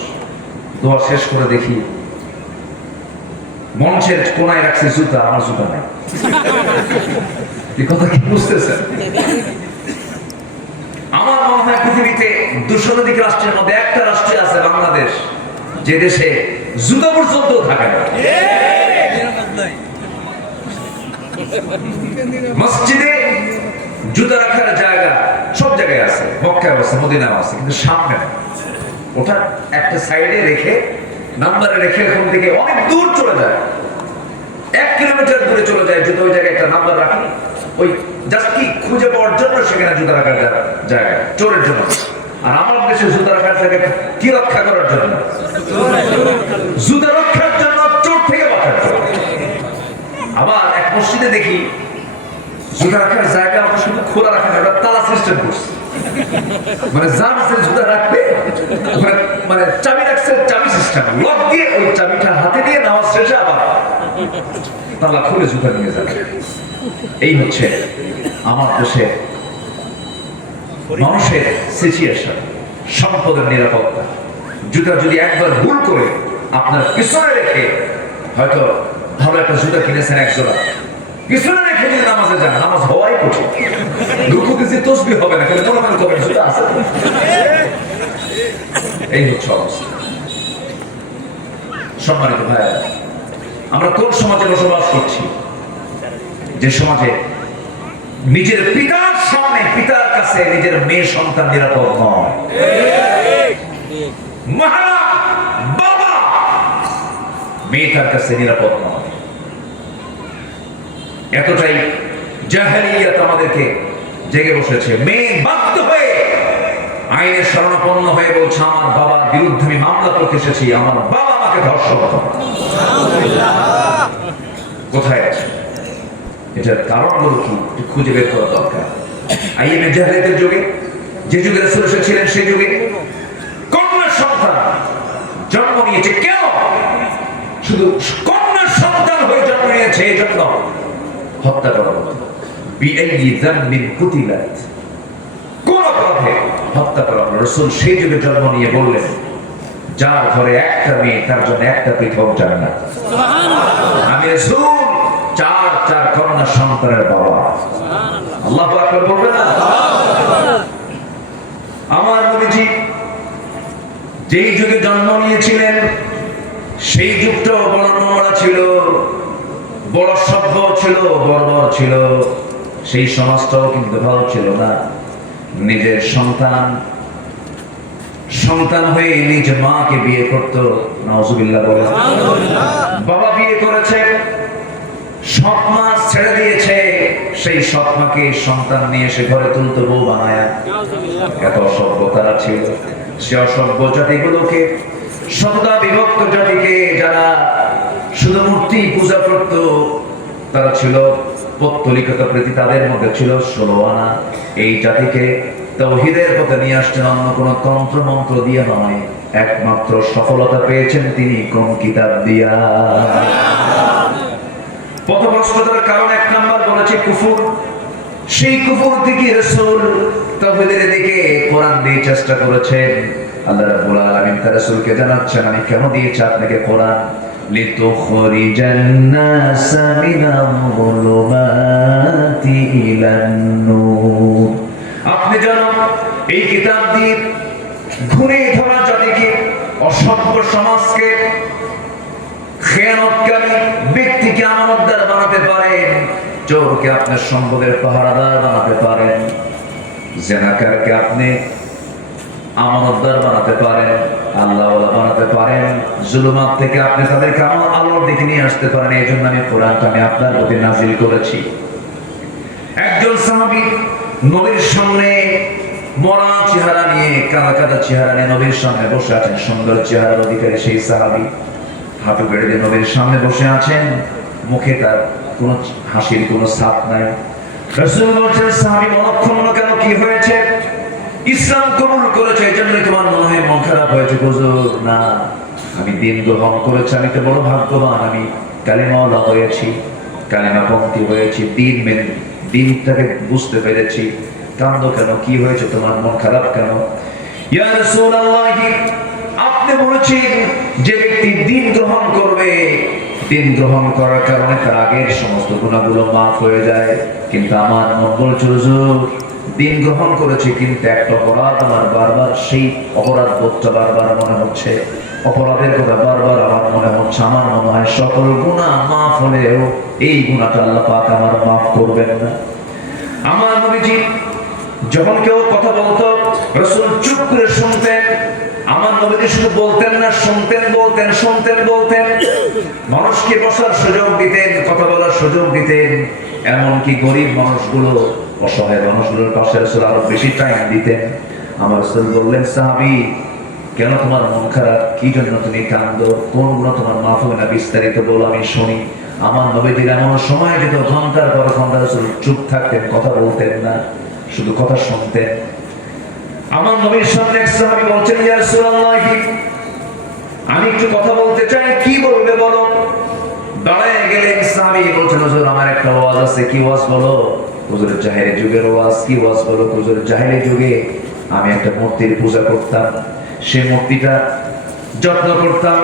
দোয়া শেষ করে দেখি মঞ্চের কোনায় রাখছে জুতা, আমার জুতা নাই। এই কথা কি বুঝতেছেন? আমার মনে হয় পৃথিবীতে 200 রাষ্ট্রের মধ্যে একটা রাষ্ট্র আছে বাংলাদেশ, যে দেশে জুতা পর্যন্ত থাকে না। মসজিদে জুতা রাখার জায়গা সব জায়গায় আছে, মক্কায় আছে, মদিনায় আছে, কিন্তু সামনে না। ওটা একটা সাইডে রেখে, নাম্বারে রেখে ওখান থেকে অনেক দূর চলে যায়, 1 কিলোমিটার দূরে চলে যায় জুতো। ওই জায়গায় একটা নাম্বার রাখি, ওই জাস্ট কি খুঁজে পাওয়ার জন্য সেখানে জুতা রাখার জায়গা, চোরের জন্য। আর আমার দেশে জুতা রাখার জায়গা কি রক্ষা করার জন্য? জুতা রক্ষার জন্য, চোর থেকে বাঁচার জন্য। আবার এক মসজিদে দেখি জুতা রাখার জায়গা আমরা শুধু খোলা রাখা না, তালা সিস্টেম করছে, মানে যার যে জুতা রাখবে মানে চাবি রাখছে, চাবি সিস্টেম লক দিয়ে ওই চাবিটা হাতে দিয়ে নামাজ শেষে আবার তালা খুলে জুতা নিয়ে যাবে। এই হচ্ছে আমার দেশের মানুষের সিচুয়েশন, সম্পদের নিরাপত্তা। জুতা যদি একবার ভুল করে আপনার পিছনে রেখে, হয়তো ভালো একটা জুতা কিনেছেন একজোড়া, পিছনে রেখে যদি নামাজে যান, নামাজ হওয়াই কঠিন। রুকুতে যে তাসবিহ হবে না, খালি মনে মনে করবেন জুতা আছে। এই হচ্ছে অবস্থা। সম্মানিত ভাইরা, আমরা কোন সমাজে বসবাস করছি? যে সমাজে নিজের পিতার সামনে, পিতার কাছে নিজের মেয়ে সন্তান নিরাপদ নয়। মহারা বাবা মেয়ে তার কাছে নিরাপদ নয়। এতটাই জাহেলিয়াত আমাদেরকে জেগে বসেছে। মেয়ে বাধ্য হয়ে আইনের শরণাপন্ন হয়ে বলছে, আমার বাবার বিরুদ্ধে আমি মামলা করতে এসেছি, আমার বাবা আমাকে ধর্ষণ করে। কোথায় আছে? এটার কারণগুলো কি খুঁজে বের করা দরকার। আইএমএ জাহেলিয়াতের যুগে, যে যুগে রাসূল ছিলেন, সেই যুগে কন্যা সন্তান জন্ম নিয়েছে। কেন? শুধু কন্যা সন্তান হয়ে জন্ম নিয়েছে এই জন্য হত্যা করা হতো। বিআইয়ি যামবিন কুতিলাত, কোন অপরাধে হত্যা করা হলো। রাসূল সেই যুগে জন্ম নিয়ে বললেন, যার ঘরে একটা মেয়ে তার জন্য একটা পৃথক জান্নাত। সুবহানাল্লাহ। আমি রাসূল 4 কন্যা সন্তানের বাবা। আল্লাহু আকবার বলবেন না? আমার নবীজি যেই যুগে জন্ম নিয়েছিলেন সেই যুগটাও বড় নোংরা ছিল, বড় সভ্য ছিল, বর্বর ছিল। সেই সমাজটাও কিন্তু ভালো ছিল না। নিজের সন্তান হয়ে নিজ মাকে বিয়ে করতো। নাউজুবিল্লাহ বলে। বাবা বিয়ে করেছে, সৎ মা ছেড়ে দিয়েছে, সেই সৎমাকে সন্তান নিয়ে সে ঘরে তুলতো বউ বানায়। এত অসভ্য তারা ছিল। সে অসভ্য জাতিগুলোকে, সততা বিভক্ত জাতিকে, যারা শুধু মূর্তি পূজা করত, তারা ছিল পৌত্তলিকতা প্রীতি তাদের মধ্যে ছিল 16 আনা। এই জাতিকে তাওহীদের পথে নিয়ে আসছেন অন্য কোন তন্ত্র মন্ত্র দিয়ে নয়। একমাত্র সফলতা পেয়েছেন তিনি কোন কিতাব দিয়া? পথভ্রষ্টতার কারণ এক নাম্বার বলেছে কুফর। সেই কুফর থেকে রাসূল তাওহীদের দিকে কোরআন দিয়ে চেষ্টা করেছেন। আল্লাহ রাব্বুল আলামিন তার রাসূলকে জানাচ্ছেন, আমি কেন দিয়েছি আপনাকে কোরআন? লিতুখরিজান নাস মিনাল যুলুমাতি ইলান নূর। আপনি যেন এই কিতাব দিয়ে ঘুরে ধরা জাতিকে, অসভ্য সমাজকে, খেয়ানতকারী ব্যক্তিকে আমানতদার বানাতে পারেন, চোরকে আপনার সম্পদের পাহারাদার বানাতে পারেন, জেনাকারকে আপনি আমানতদার বানাতে পারেন, আল্লাহওয়ালা বানাতে পারেন, জুলুমাত থেকে আপনি তাদেরকে আলোর দিকে নিয়ে আসতে পারেন। এই জন্য আমি কোরআনটা আমি আপনার প্রতি নাজিল করেছি। একজন সাহাবী নবীর সামনে মরা চেহারা নিয়ে, কাদা কাদা চেহারা নিয়ে নবীর সামনে বসে আছেন। সুন্দর চেহারার অধিকারী সেই সাহাবী হাঁটু বেড়ে দিয়ে নবীর সামনে বসে আছেন। মুখে তার কোন হাসির কোন ছাপ নাই। রাসূল বলছেন, সাহাবী মনক্ষুণ্ণ কেন, কি হয়েছে? ইসলাম কবুল করেছে এজন্য তোমার মনে হয় মন খারাপ হয়েছে? হুজুর না, আমি দিন গ্রহণ করেছি, আমি তো বড় ভাগ্যবান, আমি কালিমাওয়ালা হয়েছি, কালিমাপন্থী হয়েছি, দিনটাকে বুঝতে পেরেছি। কান্দো কেন, কি হয়েছে তোমার, মন খারাপ কেন? ইয়া রাসূলুল্লাহ, আপনি বলেছেন যে ব্যক্তি দিন গ্রহণ করবে, দিন গ্রহণ করার কারণে তার আগের সমস্ত গুনাহগুলো মাফ হয়ে যায়। কিন্তু আমার মন বলছে, হুজুর দিন গ্রহণ করেছে কিন্তু একটা অপরাধ আমার বারবার, সেই অপরাধ বোধটা বারবার মনে হচ্ছে, অপরাধের কথা বারবার আমার মনে হচ্ছে। আমার মনে হয় সকল গুনাহ মাফ হলেও এই গুনাহটা আল্লাহ পাক আমার মাফ করবেন না। আমার নবীজি যখন কেউ কথা বলতো, রাসূল চুপ করে শুনতেন। আমার নবীজি শুধু বলতেন না, শুনতেন, বলতেন, শুনতেন, বলতেন। মানুষকে বসার সুযোগ দিতেন, কথা বলার সুযোগ দিতেন। এমনকি গরিব মানুষগুলো, অসহায় মানুষগুলোর পাশে রাসূল আরো বেশি টাইম দিতেন। আমার রাসূল বললেন, সাহাবী কেন তোমার মন খারাপ, কি জন্য তুমি কাঁদো, কোন গুণ তোমার মাফ হবে না, বিস্তারিত বলো আমি শুনি। আমার নবীজির এমন সময় যেত ঘন্টার পর ঘন্টা রাসূল চুপ থাকতেন, কথা বলতেন না, শুধু কথা শুনতেন। আমার নবীর সামনে এক সাহাবী বলছেন, ইয়া রাসূলুল্লাহ আমি একটু কথা বলতে চাই। কি বলবে বলো? দাঁড়ায় গেলেন সাহাবী, বলছেন, হুজুর আমার একটা ওয়াজ আছে। কি ওয়াজ বলো? হুজুর জাহেলি যুগের ওয়াজ। কি ওয়াজ বলো? হুজুর জাহেলি যুগে আমি একটা মূর্তির পূজা করতাম, সেই মূর্তিটা যত্ন করতাম,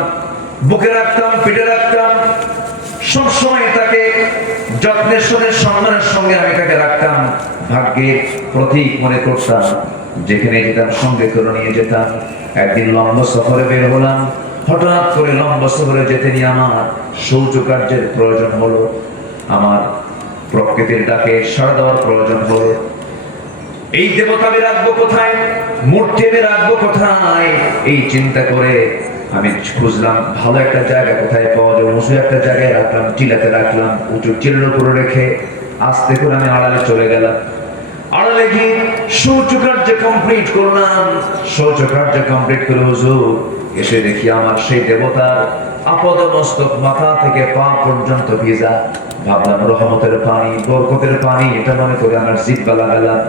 বুকে রাখতাম, পেটে রাখতাম, সবসময় তাকে যত্নের সঙ্গে সম্মানের সঙ্গে আমি তাকে রাখতাম, ভাগ্যের প্রতীক মনে করতাম, যেখানে যেতাম সঙ্গে করে নিয়ে যেতাম। একদিন লম্বা সফরে বের হলাম, হঠাৎ করে লম্বা সফরে যেতে নিয়ে আমার শৌচ কার্যের প্রয়োজন হলো, আমার প্রকৃতির ডাকে সাড়া দেওয়ার প্রয়োজন হলো। এই দেবতা আমি রাখবো কোথায়, মূর্তি আমি রাখবো কোথায়, এই চিন্তা করে আমি খুঁজলাম ভালো একটা জায়গা কোথায় পাওয়া যাবে। উঁচু একটা জায়গায় রাখলাম, টিলাতে রাখলাম, উঁচু টিলের উপরে রেখে আস্তে করে আমি আড়ালে চলে গেলাম। আড়ালে গিয়ে শৌচকার্য কমপ্লিট করলাম। শৌচকার্য কমপ্লিট করে হুজুর এসে দেখি আমার সেই দেবতার আপাদমস্তক মাথা থেকে পা পর্যন্ত ভিজা। ভাবলাম রহমতের পানি, বরকতের পানি, এটা মনে করে আমার জিহ্বা লাগালাম,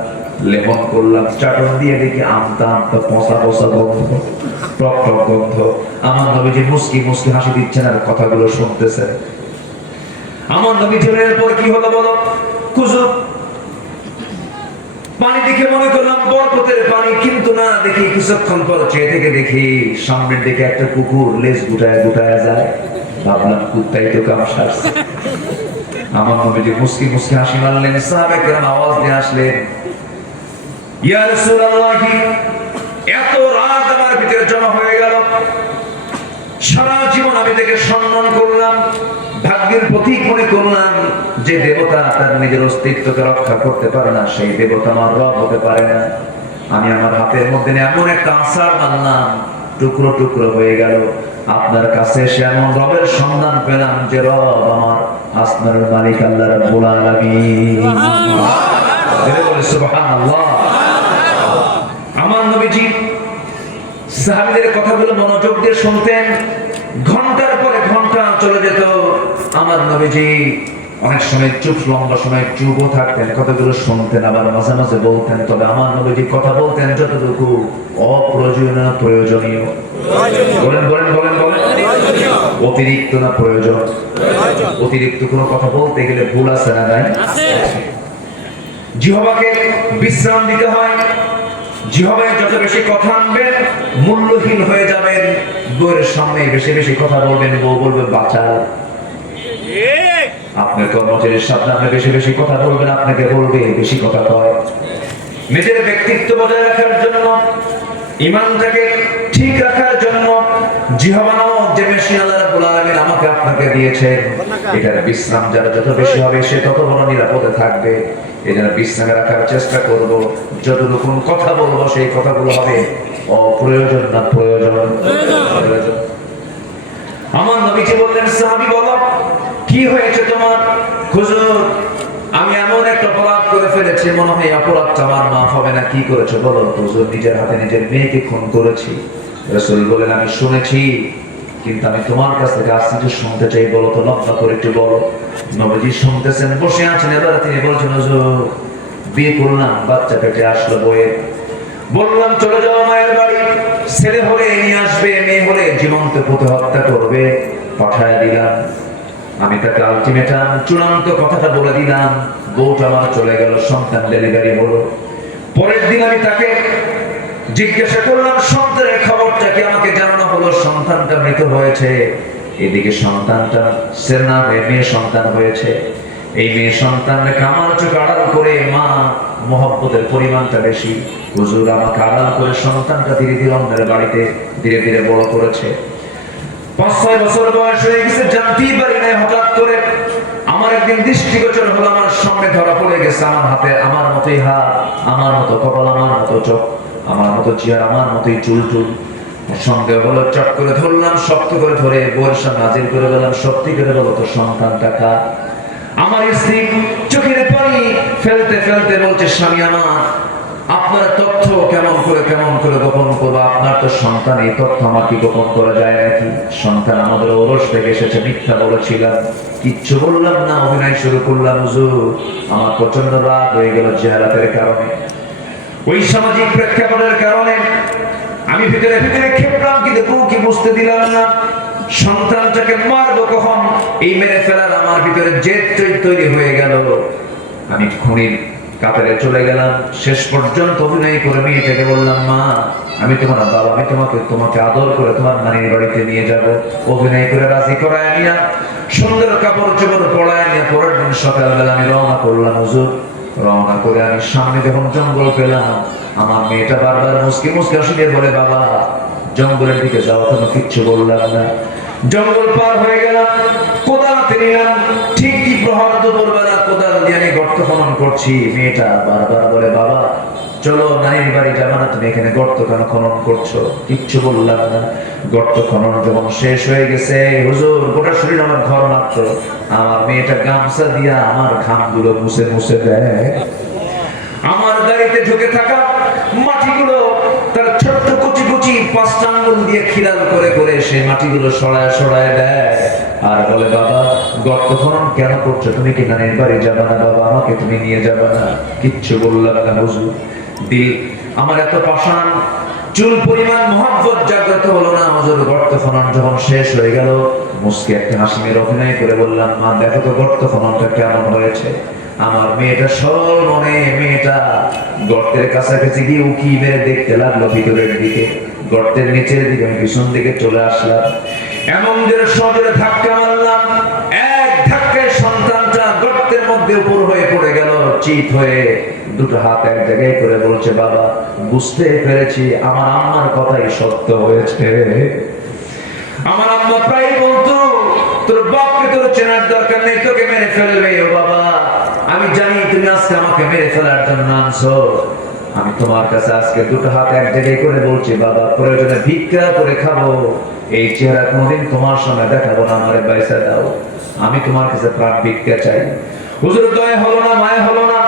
লেমন করলাম, চাটন দিয়ে দেখি আমতা আমতা পচা পচা গন্ধ, টক টক গন্ধ। আমার নবীজি মুস্কি মুস্কি হাসি দিচ্ছেন আর কথাগুলো শুনতেছেন। আমার নবীজির পর কি হলো বলো? হুজুর পানি দেখে মনে করলাম বরকতের পানি, কিন্তু না, দেখি কিছুক্ষণ পর চেয়ে থেকে দেখি সামনের দিকে একটা কুকুর লেজ গুটায় গুটায় যায়। ভাবলাম কুত্তাই তো কাম সারছে। আমার নবীজি মুস্কি মুস্কি হাসি মারলেন। সাহাবায়ে কেরাম আওয়াজ দিয়ে আসলেন, ইয়া রাসূলুল্লাহ এত রাত আমার ভিতরে জমা হয়ে গেল, সারা জীবন আমি তাকে সম্মান করলাম, ভাগ্যের প্রতীক মনে করলাম। যে দেবতা তার নিজের অস্তিত্বকে রক্ষা করতে পারে না, সেই দেবতা আমার রব হতে পারে না। আমি আমার হাতের মধ্যে এমন একটা আসার মানলাম, টুকরো টুকরো হয়ে গেল। আপনার কাছে এসে এমন রবের সন্ধান পেলাম যে রব আমার আসমানের মালিক আল্লাহ রাব্বুল আলামিন। বলে সুবহানাল্লাহ। আমার নবীজি সাহাবীদের কথাগুলো মনোযোগ দিয়ে শুনতেন, ঘন্টার পরে ঘন্টা চলে যেত। আমার নবীজি অনেক সময় চুপ, লম্বা সময় চুপও থাকতেন, কথাগুলো শুনতেন, আবার মাঝে মাঝে বলতেন। তবে আমার নবীজি কথা বলতেন যতটুকু অপ্রয়োজনীয়, প্রয়োজনীয়। বলেন বলেন বলেন বলেন, অতিরিক্ত না প্রয়োজন? অতিরিক্ত কোনো কথা বলতে গেলে ভুল আছে না নাই? জিহ্বাকে বিশ্রাম দিতে হয়। জিহ্বায় যত বেশি কথা আনবেন মূল্যহীন হয়ে যাবেন। বউয়ের সামনে বেশি বেশি কথা বলবেন, বউ বলবে বাঁচাও। আপনার কর্মচারীর সামনে আপনি বেশি বেশি কথা বলবেন, আপনাকে বলবে বেশি কথা কয়। নিজের ব্যক্তিত্ব বজায় রাখার জন্য, ঈমানটাকে ঠিক রাখার জন্য জিহ্বা যে মেশিন আল্লাহ রাব্বুল আলামিন আমাকে আপনাকে দিয়েছে, এটার বিশ্রাম যারা যত বেশি হবে সে তত বড় নিরাপদে থাকবে। এই জন্য বিশ্রামে রাখার চেষ্টা করব। যতটুকু কথা বলবো সেই কথাগুলো হবে অপ্রয়োজন না প্রয়োজন? আমার নবীজি বললেন, সাহাবী বলো কি হয়েছে তোমার? হুজুর আমি এমন একটা অপরাধ করে ফেলেছি, মনে হয় অপরাধটা আমার মাফ হবে না। কি করেছো বলো? হুজুর নিজের হাতে নিজের মেয়েকে খুন করেছি। রাসূল বলেন, আমি শুনেছি, কিন্তু আমি তোমার কাছ থেকে আজ কিছু শুনতে চাই, বলো তো, লম্বা করে একটু বলো। নবীজি শুনতেছেন, বসে আছেন। এবার তিনি বলছেন, হুজুর বিয়ে করলাম, বাচ্চা পেটে আসলো বইয়ের, বললাম চলে যাও মায়ের বাড়ি, ছেলে হলে নিয়ে আসবে, মেয়ে হলে জীবন্ত পুঁতে হত্যা করবে, পাঠায় দিলাম। আমি তাকে আলটিমেটাম, চূড়ান্ত কথাটা বলে দিলাম। বউটা আমার চলে গেল, সন্তান ডেলিভারি হলো। পরের দিন আমি তাকে জিজ্ঞাসা করলাম সন্তানের খবরটা কি? আমাকে জানানো হলো সন্তানটা মৃত হয়েছে। এদিকে সন্তানটা সেরেনা হয়ে মেয়ে সন্তান হয়েছে। এই মেয়ে সন্তানকে আমার চোখে আড়াল করে মা মহব্বতের পরিমাণটা বেশি। হুজুর আমাকে আড়াল করে সন্তানটা ধীরে ধীরে অন্যের বাড়িতে ধীরে ধীরে বড় করেছে। 5-6 বছর বয়স হয়ে গেছে, জানতেই পারি নাই। হঠাৎ করে আমার একদিন দৃষ্টিগোচর হলো, আমার সামনে ধরা পড়ে গেছে। আমার হাতে আমার মতোই হাত, আমার মতো কপাল, আমার মতো চোখ, আমার মতো চেহারা, আমার মতোই চুল টুল। সন্দেহ হলো, চট করে ধরলাম, শক্ত করে ধরে বউয়ের সামনে হাজির করে বললাম, সত্যি করে বলো তো সন্তানটা কার? আমার স্ত্রী চোখের পানি ফেলতে ফেলতে বলছে, স্বামী আমার, আপনার তথ্য কেমন করে গোপন করবো? আপনার তো সন্তান, এই তথ্য আমার কি গোপন করা যায় নাকি? সন্তান আমাদের ওরস থেকে এসেছে, মিথ্যা বলেছিলাম, কিচ্ছু বললাম না, অভিনয় শুরু করলাম। হুজুর আমার প্রচন্ড রাগ হয়ে গেল চেহারাতের কারণে, ওই সামাজিক প্রেক্ষাপটের কারণে। আমি ভিতরে ভিতরে খেপলাম, কিন্তু বউকে বুঝতে দিলাম না। সন্তানটাকে মারবো কখন, এই মেরে ফেলার আমার ভিতরে জেদ তৈরি হয়ে গেল। আমি খুনির কাতারে চলে গেলাম। শেষ পর্যন্ত অভিনয় করে মেয়েটাকে বললাম, মা আমি তোমার বাবা, আমি তোমাকে আদর করে তোমার নানির বাড়িতে নিয়ে যাব। অভিনয় করে রাজি করায় নিয়ে সুন্দর কাপড় চোপড় পরায় নিয়ে পরের দিন সকালবেলা আমি রওনা করলাম। হুজুর রওনা করে আমি সামনে যখন জঙ্গল পেলাম, আমার মেয়েটা বারবার মুসকি মুসকি আসলে বলে, বাবা জঙ্গলের দিকে যাওয়া, কোনো কিচ্ছু বললাম না। জঙ্গল পার হয়ে গেলাম, কোদাল হাতে নিলাম। ঠিক কি প্রহর দুপুরবেলা কোদাল দিয়ে আমি গর্ত খনন করছি। মেয়েটা বারবার বলে, বাবা চলো নানির বাড়ি যাবা না, তুমি এখানে গর্ত কেন খনন করছো? কিচ্ছু বললাম না। গর্ত খনন যখন শেষ হয়ে গেছে, হুজুর গোটা শরীর আমার ঘর মাত্র, আমার মেয়েটা গামছা দিয়া আমার ঘামগুলো মুছে মুছে দেয়। আমার গাড়িতে ঢুকে থাকা মাটিগুলো তার ছোট্ট কুচি কুচি 5টা আঙ্গুল দিয়ে খিলাল করে করে সেই মাটিগুলো সরায় সরায় দেয়, আর বলে, বাবা গর্ত খনন কেন করছো? তুমি কি নানির বাড়ি যাবা না? বাবা আমাকে তুমি নিয়ে যাবা না? কিচ্ছু বললাম না। হুজুর দিল আমার এত পাষাণ, চুল পরিমাণ মহব্বত জাগ্রত হলো না। হুজুর গর্ত খনন যখন শেষ হয়ে গেল, মুস্কি একটা হাসি মেরে অভিনয় করে বললাম, মা দেখো তো গর্ত খননটা কেমন হয়েছে। আমার মেয়েটা সরল মনে, মেয়েটা গর্তের কাছাকাছি গিয়ে উকি মেরে দেখতে লাগলো ভিতরের দিকে, গর্তের নিচের দিকে। আমি পিছন দিকে চলে আসলাম, এমন জোরে সজোরে ধাক্কা মারলাম, এক ধাক্কায় সন্তানটা গর্তের মধ্যে উপর হয়ে পড়ে গেল, চিত হয়ে দুটো হাত এক জায়গায় করে বলছে, বাবা বুঝতে পেরেছি, আমার আম্মার কথাই সত্য হয়েছে। আমার আম্মা প্রায় বলতো, তোর বাপকে তোর চেনার দরকার নেই, তোকে মেরে ফেলবে। ও বাবা আমি জানি তুমি আজকে আমাকে মেরে ফেলার জন্য আনছো। আমি তোমার কাছে আজকে দুটো হাত এক জায়গায় করে বলছি, বাবা প্রয়োজনে ভিক্ষা করে খাবো, এই চেহারা কোনদিন তোমার সামনে দেখাবো না, আমারে বাইসা দাও, আমি তোমার কাছে প্রাণ ভিক্ষা চাই। হুজুর দয়া হলো না, মায়া হলো না,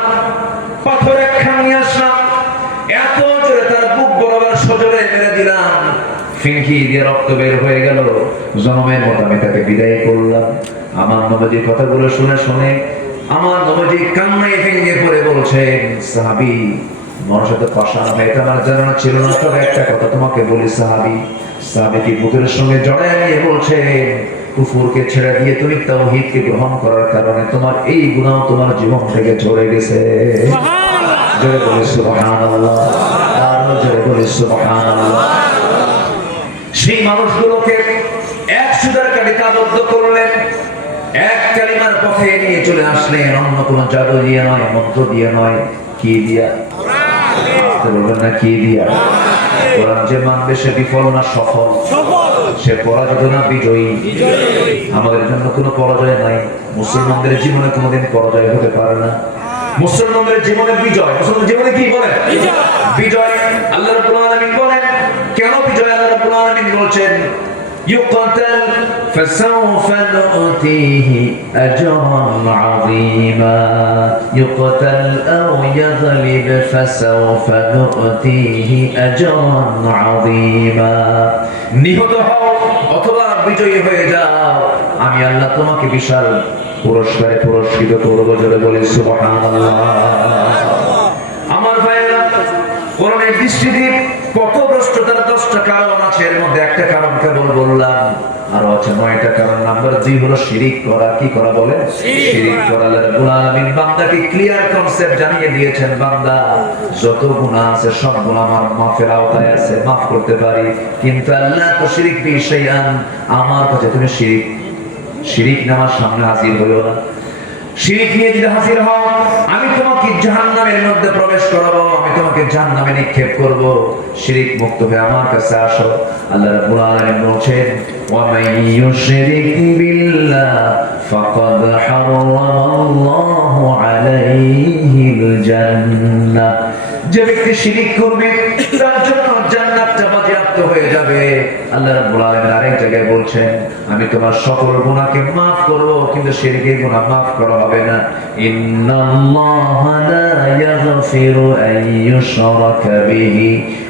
পাথর একখান নিয়ে আসলাম, এত জোরে তার বুক বরাবর সজোরে মেরে দিলাম, ফিনকি দিয়ে রক্ত বের হয়ে গেল। জনমের মতো আমি তাকে বিদায় করলাম। আমার নবীর কথাগুলো শুনে শুনে আমার নবী কান্নায় ভেঙে পড়ে বলছেন, সাহাবী মানুষের তো পাশান হয়, এটা আমার জানা ছিল না, তবে একটা কথা তোমাকে বলি সাহাবী। সাহাবীকে বুকের সঙ্গে জড়ায় নিয়ে বলছে, কুফরকে ছেড়ে দিয়ে তুমি তাওহীদকে গ্রহণ করার কারণে তোমার এই গুনাহ তোমার জীবন থেকে ঝরে গেছে। জোরে বলে সুবহানাল্লাহ, আরো জোরে বলে সুবহানাল্লাহ। সেই মানুষগুলোকে এক সুতার কাঠিতে আবদ্ধ করলেন, এক কালিমার পথে নিয়ে চলে আসলেন, অন্য কোন জাদু দিয়ে নয়, মন্ত্র দিয়ে নয়, কি দিয়া? বলবেন না কি দিয়া? কোরআন যে মানবে সে বিফল না সফল, সে পরাজিত না বিজয়ী। আমাদের জন্য কোনো পরাজয় নাই, মুসলমানদের জীবনে কোনোদিন পরাজয় হতে পারে না। মুসলমানদের জীবনে বিজয়, মুসলমানদের জীবনে কি বলেন? বিজয়। আল্লাহ রাব্বুল আলামিন বলেন, কেন বিজয়? আল্লাহ রাব্বুল আলামিন বলছেন, يقتل فسوف نؤتيه أجرا عظيما يقتل أو يغلب فسوف نؤتيه أجرا عظيما। নিহত হও অথবা বিজয়ী হয়ে যাও, আমি আল্লাহ তোমাকে বিশাল পুরস্কারে পুরস্কৃত করব। জোরে বলি সুবহানাল্লাহ। আমার ভাইরা, কোরআনের দৃষ্টিতে কত ভ্রষ্টতার 10টা কারণ আছে, এর মধ্যে একটা কারণ কেবল বললাম, আরো আছে 9টা কারণ। নাম্বার 2 হলো শিরিক করা। কি করা বলে? শিরিক করা। আল্লাহ রাব্বুল আলামিন বান্দাকে ক্লিয়ার কনসেপ্ট জানিয়ে দিয়েছেন, বান্দা যত গুনাহ আছে সব গুনাহ আমার মাফের আওতায় আছে, মাফ করতে পারি, কিন্তু আল্লাহ তো শিরিক বি শাইআন, আমার কাছে তুমি শিরিক নামার সামনে হাজির হলো না। শিরিক নিয়ে যদি হাজির হও, আমি তোমাকে জাহান্নামের মধ্যে প্রবেশ করাবো, আমি তোমাকে জাহান্নামে নিক্ষেপ করব। শিরিক মুক্ত হয়ে আমার কাছে আসো। আল্লাহ রাব্বুল আলামিন বলেন, ওয়া মান ইউশরিক বিল্লাহ ফাকাদ হারামাল্লাহু আলাইহিল জান্নাহ। যে ব্যক্তি শিরিক করবে তার জন্য জান্নাতটা বাজেয়াপ্ত হয়ে যাবে। আল্লাহ রাব্বুল আলামিন আরেক জায়গায় বলছেন, আমি তোমার সকল গুনাহকে maaf করব, কিন্তু শিরকের গুনাহ maaf করা হবে না। ইন্নাল্লাহা লা ইয়াগফিরু আন ইউশরাকা বিহি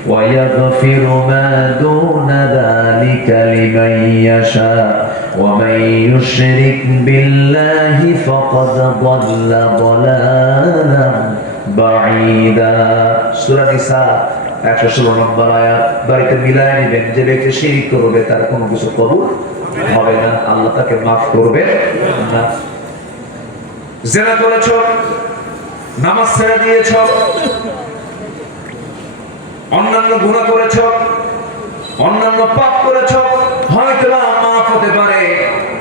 ওয়া ইয়াগফিরু মা দুনা যালিকা লিমান ইয়াশা ওয়া মান ইউশরিক বিল্লাহি ফাকাদ দাল্লা দালালান বাঈদা। সূরা নিসা 116 নম্বর আয়াত। বাড়িতে মিলায় নেবেন, যে ব্যক্তি শিরিক করবে তার কোনো কিছু কবুল হবে না, আল্লাহ তাকে মাফ করবে না। জিনা করেছো, নামাজ ছেড়ে দিয়েছো, অন্যান্য গুনাহ করেছো, অন্যান্য পাপ করেছো, হয়তো মাফ হতে পারে,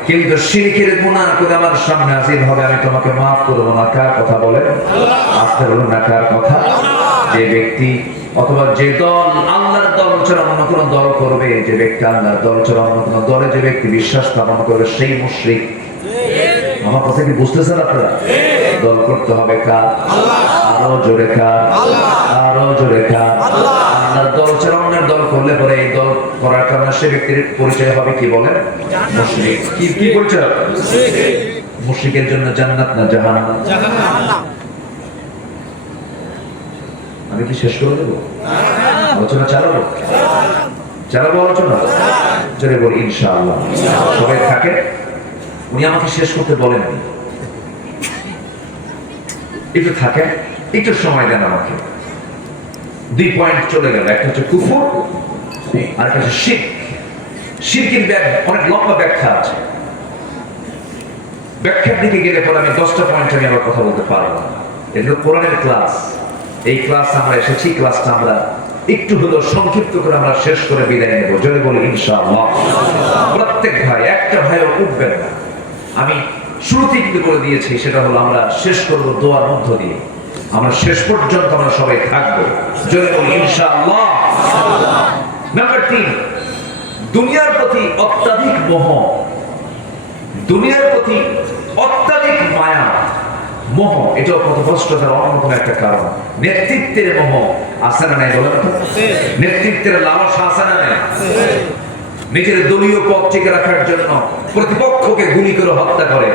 কিন্তু শিরকের গুনাহ করে আমার সামনে হাজির হবে, আমি তোমাকে মাফ করব না। কার কথা বলে? আস্তে বলুন না, কার কথা? যে ব্যক্তি অথবা যে দল আল্লাহর দল ছাড়া অন্য কোন দল করবে, যে ব্যক্তি আল্লাহর দল ছাড়া অন্য কোন দলে যে ব্যক্তি বিশ্বাস স্থাপন করবে, সেই মুশরিক। আমার কথা কি বুঝতেছেন আপনারা? দল করতে হবে কার? আরো জোরে কার? আরো জোরে কার? আল্লাহর দল ছাড়া অন্যের দল করলে পরে এই দল করার কারণে সে ব্যক্তির পরিচয় হবে কি বলে? মুশরিক। কি পরিচয় হবে? মুশরিকের জন্য জান্নাত না জাহান্নাম? আমি কি শেষ করে দেবো? আলোচনা চালাবো আলোচনা জোরে বলি ইনশাআল্লাহ। সবাই থাকে। উনি আমাকে শেষ করতে বলেননি, একটু থাকে, একটু সময় দেন আমাকে। 2 পয়েন্ট চলে গেল, একটা হচ্ছে কুফর আর একটা হচ্ছে শিরক। শিরকের অনেক লম্বা ব্যাখ্যা আছে, ব্যাখ্যার দিকে গেলে পরে আমি 10টা পয়েন্ট আমি আবার কথা বলতে পারবো না। এটা কোরআনের ক্লাস, এই ক্লাস আমরা এসেছি, ক্লাসটা আমরা একটু হলেও সংক্ষিপ্ত করে আমরা শেষ করে বিদায় নেব। জোরে বলি ইনশাআল্লাহ। প্রত্যেক ভাই, একটা ভাইও উঠবেন না। আমি শুরুতেই কিন্তু বলে দিয়েছি, সেটা হলো আমরা শেষ করব দোয়ার মধ্য দিয়ে। আমরা শেষ পর্যন্ত আমরা সবাই থাকবো। জোরে বলি ইনশাআল্লাহ। নাম্বার 3, দুনিয়ার প্রতি অত্যাধিক মোহ, দুনিয়ার প্রতি অত্যাধিক মায়া, মোহ, এটাও পথভ্রষ্টতার অন্যতম একটা কারণ। নেতৃত্বের মোহ আছে না নাই বলেন তো? নেতৃত্বের লালসা আছে না নাই? নিজের দলীয় পদ টিকে রাখার জন্য প্রতিপক্ষকে গুলি করে হত্যা করে।